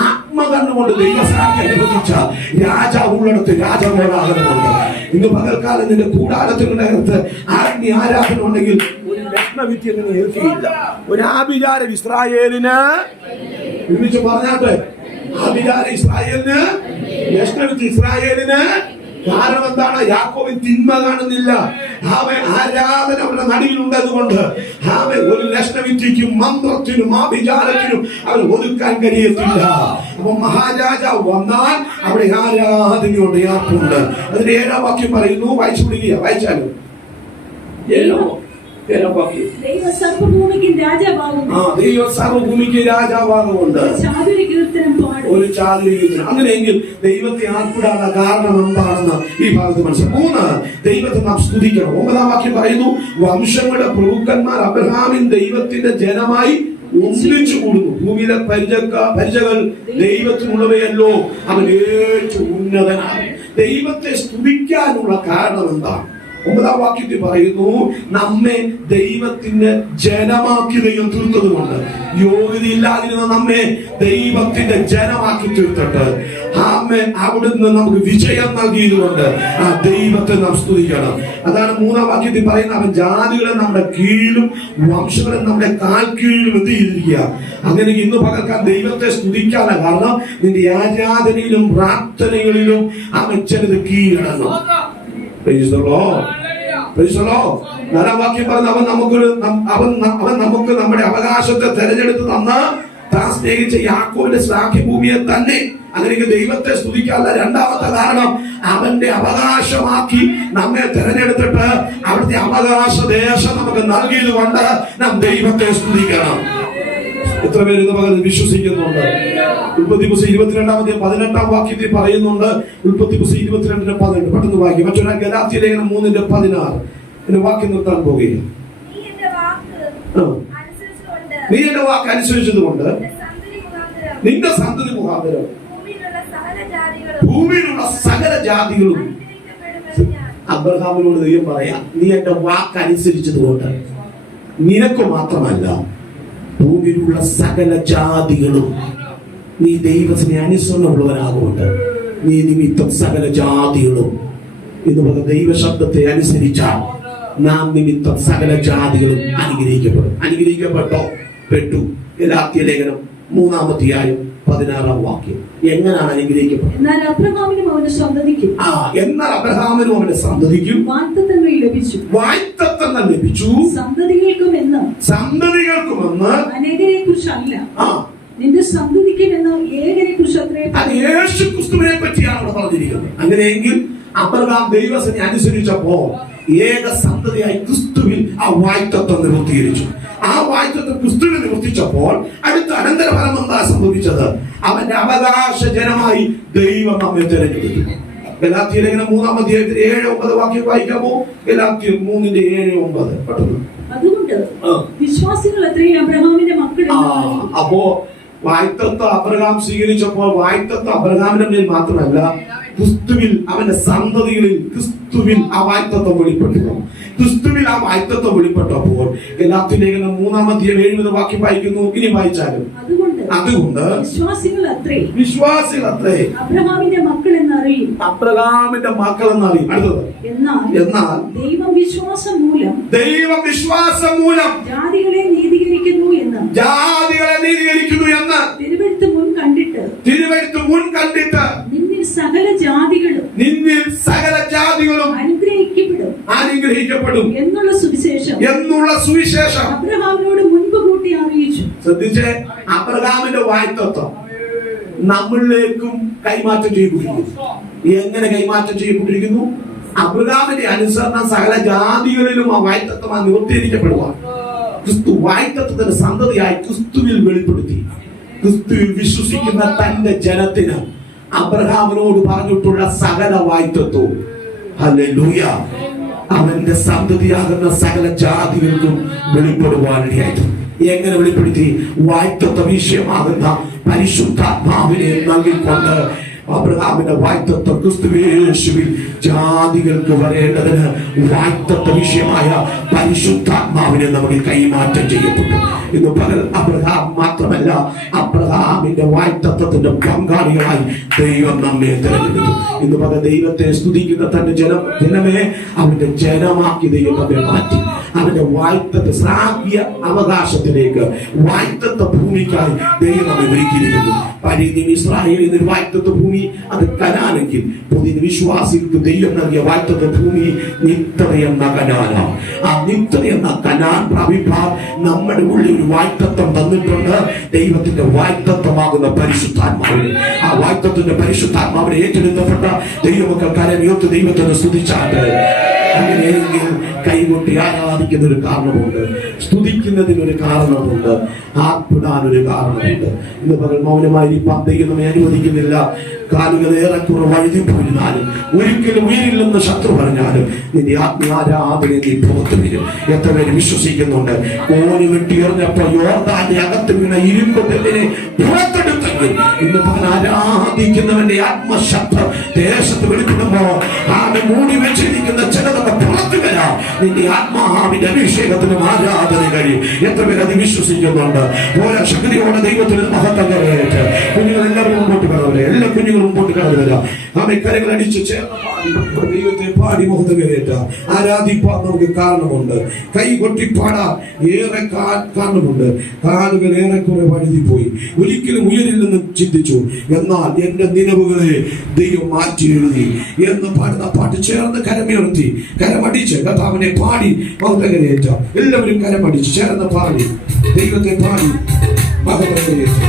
ആത്മകണ്ണുകൊണ്ട് ദൈവസാക്ഷി അനുഭവിച്ച രാജാവ് ഉള്ളിടത്ത് രാജകോലാഹലമുണ്ട്. ഇന്ന് പകൽക്കാലം നിന്റെ കൂടാരത്തിനകത്ത് ആരാധന ഉണ്ടെങ്കിൽ ഒരു ലഗ്നവിദ്യ ഏൽക്കുകയില്ല. ഒരു ആഭിചാരം ഇസ്രായേലിന് ഒരുമിച്ച് പറഞ്ഞാട്ടെ, ആഭിചാരം ഇസ്രായേലിന്, ലഗ്നവിദ്യ ഇസ്രായേലിന്. കാരണം എന്താണ്? യാക്കോബിൻ തിന്മ കാണുന്നില്ല. അവൻ ആരാധന അവരുടെ നടിയിലുണ്ടതുകൊണ്ട് അവൻ ഒരു ലക്ഷണവിദ്യക്കും മന്ത്രത്തിനും ആഭിചാരത്തിനും അവൻ ഒതുക്കാൻ കഴിയത്തില്ല. അപ്പൊ മഹാരാജാവ് വന്നാൽ അവിടെ ആരാധനയോട് യാത്രയുണ്ട്. അതിന്റെ 7-ാം വാക്യം പറയുന്നു, വായിച്ചു പിടിക്കുക, വായിച്ചാലും 7-ാം വാക്യം. ദൈവം സർവ്വഭൂമിക്ക് രാജാവാകുന്നു. ദൈവം സർവ്വഭൂമിക്ക് രാജാവാകുന്നുണ്ട്. ഒരു ചാതുരീകരണം. അങ്ങനെയെങ്കിൽ ദൈവത്തെ ആർപ്പിടാനുള്ള കാരണം എന്താണെന്ന് ഈ ഭാഗത്ത് മനസ്സിലാക്കും. 3, ദൈവത്തെ നാം സ്തുതിക്കണം. 9-ാം വാക്യം പറയുന്നു, വംശങ്ങളുടെ പ്രഭുക്കന്മാർ അബ്രഹാമിൻ ദൈവത്തിന്റെ ജനമായി ഒന്നിച്ചു കൂടുന്നു. ഭൂമിയിലെ പരിചകൾ ദൈവത്തിനുള്ളവയല്ലോ, അവൻ ഏറ്റവും ഉന്നതനാണ്. ദൈവത്തെ സ്തുതിക്കാനുള്ള കാരണം എന്താണ്? 9-ാം വാക്യത്തിൽ പറയുന്നു, നമ്മെ ദൈവത്തിന്റെ ജനമാക്കി ദൈവം തീർത്തതുകൊണ്ട്, യോഗ്യതയില്ലാതിരുന്ന നമ്മെ ദൈവത്തിന്റെ ജനമാക്കി തീർത്തിട്ട് അവിടുന്ന് നമുക്ക് വിജയം നൽകിയതുകൊണ്ട് ആ ദൈവത്തെ നാം സ്തുതിക്കണം. അതാണ് 3-ാം വാക്യത്തിൽ പറയുന്നത്, അവൻ ജാതികളെ നമ്മുടെ കീഴിലും വംശങ്ങളെ നമ്മുടെ കാൽ കീഴിലും എന്ത് ചെയ്തിരിക്കുക. അങ്ങനെ ഇന്ന് പകർക്കാൻ ദൈവത്തെ സ്തുതിക്കാനുള്ള കാരണം നിന്റെ ആരാധനയിലും പ്രാർത്ഥനകളിലും അവൻ ചിലത് കീഴടങ്ങും. വാക്യം പറഞ്ഞ അവൻ നമുക്ക് നമ്മുടെ അവകാശത്തെ തെരഞ്ഞെടുത്ത് തന്ന് താൻ സ്നേഹിച്ച യാക്കോബിന്റെ ശ്ലാഘ്യഭൂമിയെ തന്നെ. അങ്ങനെ ദൈവത്തെ സ്തുതിക്കാനുള്ള 2-ാമത്തെ കാരണം അവന്റെ അവകാശമാക്കി നമ്മെ തിരഞ്ഞെടുത്തിട്ട് അവിടുത്തെ അവകാശ ദേശം നമുക്ക് നൽകിയത് കൊണ്ട് നാം ദൈവത്തെ സ്തുതിക്കണം. എത്ര പേര് നമുക്ക് വിശ്വസിക്കുന്നുണ്ട്? ഉൽപ്പത്തി പുസ്തകം 22-18 വാക്യത്തിൽ പറയുന്നുണ്ട്. ഉൽപ്പത്തി പുസ്തകം 22-18 പെട്ടെന്ന് വായിക്കും. മറ്റൊരു ഗലാത്യ ലേഖനം 3:16 എന്റെ വാക്യം നിർത്താൻ പോകുകയാണ്. നീ എന്റെ വാക്ക് അനുസരിച്ചത് കൊണ്ട് നിന്റെ സന്തതി മുഖാന്തരം ഭൂമിയിലുള്ള സകല ജാതികളും. അബ്രഹാമിനോട് ദൈവം പറയാം, നീ എന്റെ വാക്ക് അനുസരിച്ചത് കൊണ്ട് നിനക്ക് മാത്രമല്ല ഭൂമിയിലുള്ള സകല ജാതികളും നീ ദൈവത്തിന് അനുസരണമുള്ളവനാകൊണ്ട് നീ നിമിത്തം സകല ജാതികളും എന്ന് പറഞ്ഞ ദൈവശബ്ദത്തെ അനുസരിച്ചാൽ നാം നിമിത്തം സകല ജാതികളും അനുഗ്രഹിക്കപ്പെടും. അനുഗ്രഹിക്കപ്പെട്ടോ? പെട്ടു. ഗലാത്യ ലേഖനം 3-16 വാക്യം. എങ്ങനെയാണ് അനുഗ്രഹിക്കപ്പെടുന്നത്? എന്നാൽ അബ്രഹാമിനും അവന്റെ സന്തതിക്കും എന്നാൽ അബ്രഹാമിനും അവന്റെ സന്തതിക്കും വാഗ്ദത്തങ്ങൾ ലഭിച്ചു. വാഗ്ദത്തങ്ങൾ ലഭിച്ചു. സന്തതികൾക്കുമെന്ന് അനേകരെ കുറിച്ചല്ല, നിന്റെ സന്തതിക്കുമെന്ന് ഏകരെ കുറിച്ച് അത്രേ. അത് യേശു ക്രിസ്തുവിനെ പറ്റിയാണ് അവിടെ പറഞ്ഞിരിക്കുന്നത്. അങ്ങനെയെങ്കിൽ അബ്രഹാം ദൈവത്തിനെ അനുസരിച്ചപ്പോ ഏക സന്തതിയായി ക്രിസ്തുവിൽ ആ വാഗ്ദത്തം നിവൃത്തീകരിച്ചു. ആ വാഗ്ദത്തം ക്രിസ്തുവിൽ നിവർത്തിച്ചപ്പോൾ അടുത്ത അനന്തരഫലം എന്താ സംഭവിച്ചത്? അവന്റെ അവകാശ ജനമായി ദൈവം നമ്മെ തിരഞ്ഞെടുത്തു. ഗലാത്യ ലേഖനം 3-7-9 വാക്യം വായിക്കാമോ? ഗലാത്യ 3:7-9 പെട്ടെന്ന്. അതുകൊണ്ട് വിശ്വാസികൾ അത്രയും അബ്രഹാമിന്റെ മക്കൾ. അപ്പോ വാഗ്ദത്തം അബ്രഹാം സ്വീകരിച്ചപ്പോൾ വാഗ്ദത്തം അബ്രഹാമിന്റെ മേൽ മാത്രമല്ല, ക്രിസ്തുവിൽ അവന്റെ സന്തതികളിൽ ക്രിസ്തുവിൽ ആ വാഗ്ദത്തം വെളിപ്പെട്ടു. ക്രിസ്തുവിൽ ആ വാഗ്ദത്തം വെളിപ്പെട്ടപ്പോൾ ഗലാത്യ ലേഖനം 3:7 വാക്യം വായിക്കുന്നു. ഇനി വായിച്ചാലും അതുകൊണ്ട് വിശ്വാസികൾ അത്രേ അബ്രഹാമിന്റെ മക്കൾ എന്നറിയും. അബ്രഹാമിന്റെ മക്കൾ എന്നറിയും. അടുത്തത്, എന്നാൽ ദൈവം വിശ്വാസം മൂലം ജാതികളെ നീതീകരിക്കുന്നു എന്ന് തിരുവെഴുത്ത് മുൻ കണ്ടിട്ട് നിന്നിൽ സകല ജാതികളും അനുഗ്രഹിക്കപ്പെടും എന്നുള്ള സുവിശേഷം അബ്രഹാമിനോട് മുൻപ് കൂട്ടി അറിയിച്ചു. ശ്രദ്ധിച്ചേ, അബ്രഹാമിന്റെ വാഗ്ദത്തം നമ്മളിലേക്കും കൈമാറ്റം ചെയ്യപ്പെട്ടിരിക്കുന്നു. എങ്ങനെ കൈമാറ്റം ചെയ്യപ്പെട്ടിരിക്കുന്നു? അബ്രഹാമിന്റെ അനുസരണം സകല ജാതികളിലും ആ വാഗ്ദത്തം നിവർത്തീകരിക്കപ്പെടുക. ക്രിസ്തു വാഗ്ദത്തത്തിന്റെ സന്തതിയായി ക്രിസ്തുവിൽ വെളിപ്പെടുത്തി. ക്രിസ്തുവിൽ വിശ്വസിക്കുന്ന തന്റെ ജനത്തിന് അബ്രഹാമിനോട് പറഞ്ഞിട്ടുള്ള സകല വാഗ്ദത്തവും ഹല്ലേലൂയ അവന്റെ സന്തതിയാകുന്ന സകല ജാതികൾക്കും വെളിപ്പെടുവാനിടയായിട്ട്. എങ്ങനെ വെളിപ്പെടുത്തി? വാഗ്ദത്ത വിഷയമാകുന്ന പരിശുദ്ധാത്മാവിനെ നൽകിക്കൊണ്ട് അബ്രഹാമിന്റെ വാഗ്ദത്തം ക്രിസ്തുയേശുവിൽ ജാതികൾക്ക് വരേണ്ടതിന് വാഗ്ദത്ത വിഷയമായ പരിശുദ്ധാത്മാവിനെ നമുക്ക് കൈമാറ്റം ചെയ്യപ്പെട്ടു. ഇന്ന് പകൽ അബ്രഹാം മാത്രമല്ല, അബ്രഹാമിന്റെ വാഗ്ദത്തത്തിന്റെ പങ്കാളികളായി ദൈവം നമ്മെ തിരഞ്ഞെടുത്തു. ഇന്ന് പകൽ ദൈവത്തെ സ്തുതിക്കുന്ന തന്റെ ജനമേ അവന്റെ ജനമാക്കി ദൈവം നമ്മെ മാറ്റി. അവന്റെ വാഗ്ദത്ത ശ്രാവ്യ അവകാശത്തിലേക്ക് വാഗ്ദത്ത ഭൂമിക്കായി ദൈവം നമ്മെ ഒരുക്കിയിരിക്കുന്നു. പഴയ ഇസ്രായേലിൽ ഒരു വാഗ്ദത്ത ഭൂമി അത് കനാനെങ്കിൽ പുതിയ വിശ്വാസികൾക്ക് ദൈവം നൽകിയ വാഗ്ദത്ത ഭൂമി നിത്യത എന്ന കനാനാണ്. ആ നിത്യത എന്ന കനാൻ പ്രാപിപ്പാൻ നമ്മുടെ ഉള്ളിൽ ഒരു വാഗ്ദത്തം തന്നിട്ടുണ്ട്. ദൈവത്തിന്റെ വാഗ്ദത്തമാകുന്ന പരിശുദ്ധാത്മാവിനെ, ആ വാഗ്ദത്തിന്റെ പരിശുദ്ധാത്മാവിനെ ഏറ്റെടുക്കപ്പെട്ട ദൈവമക്കൾ കരമേറ്റ് ദൈവത്തിന് സ്തുതിച്ചാട്ട്. അങ്ങനെയെങ്കിൽ കൈകൊട്ടി ആരാധിക്കുന്ന ഒരു കാരണമുണ്ട്, സ്തുതിക്കുന്നതിനൊരു കാരണമുണ്ട്, ആർപ്പിടാനൊരു കാരണമുണ്ട്. ഇന്ന് പകൽ മൗനമായിരിക്കാൻ ദൈവം നമ്മെ അനുവദിക്കുന്നില്ല. കാലുകൾ ഏറെക്കുറെ വഴുതി പോയിരുന്നാലും ഒരിക്കലും ഉയരില്ലെന്ന് ശത്രു പറഞ്ഞാലും നിന്റെ ആത്മാരാധന നീ പുറത്തു വരും. എത്ര പേര് വിശ്വസിക്കുന്നുണ്ട്? കോണി വെട്ടിയെറിഞ്ഞപ്പോ യോർദാന്റെ അകത്ത് വീണ ഇരുമ്പ് പെണ്ണിനെ പുറത്തെടുത്തെങ്കിൽ ഇന്ന് പകൽ ആരാധിക്കുന്നവന്റെ ആത്മശബ്ദം ദേശത്ത് വെളിപ്പെടുമ്പോ ആടെ മൂടി വെച്ചിരിക്കുന്ന ചിലതൊക്കെ പുറത്തു വരാം. നിന്റെ ആത്മാവിന്റെ അഭിഷേകത്തിനും ആരാധന കഴിയും. എത്ര പേര് അത് വിശ്വസിക്കുന്നുണ്ട്? ഓരോ ശക്തിയോടെ ദൈവത്തിന് മഹത്വം കരയേറ്റ് കുഞ്ഞുങ്ങൾ എല്ലാവരും മുമ്പോട്ട് കടവരെ, എല്ലാ കുഞ്ഞുങ്ങളും മുമ്പോട്ട് കടന്നു വരാം. ആമേ കരങ്ങൾ അടിച്ച് ചേർന്ന് പാടി ദൈവത്തെ പാടി മഹത്വം കരയേറ്റ ആരാധിപ്പാൻ നമുക്ക് കാരണമുണ്ട്. കൈ കൊട്ടി പാടാൻ ഏറെ കാരണമുണ്ട്. കാലുകൾ ഏറെക്കുറെ വഴുതിപ്പോയി, ഒരിക്കലും ഉയരില്ലെന്ന് ചിന്തിച്ചു. എന്നാൽ എന്റെ നിലവുകളെ ദൈവം മാറ്റി എഴുതി എന്ന് പാടുന്ന പാട്ട് ചേർന്ന് കരമുയർത്തി കരമടിച്ച് കർത്താവിനെ പാടി മഹത്വം കരയേറ്റ എല്ലാവരും കരമടിച്ച് ചേർന്ന് പാടി ദൈവത്തെ പാടി മഹത്വം കരയേറ്റ.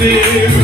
Hallelujah.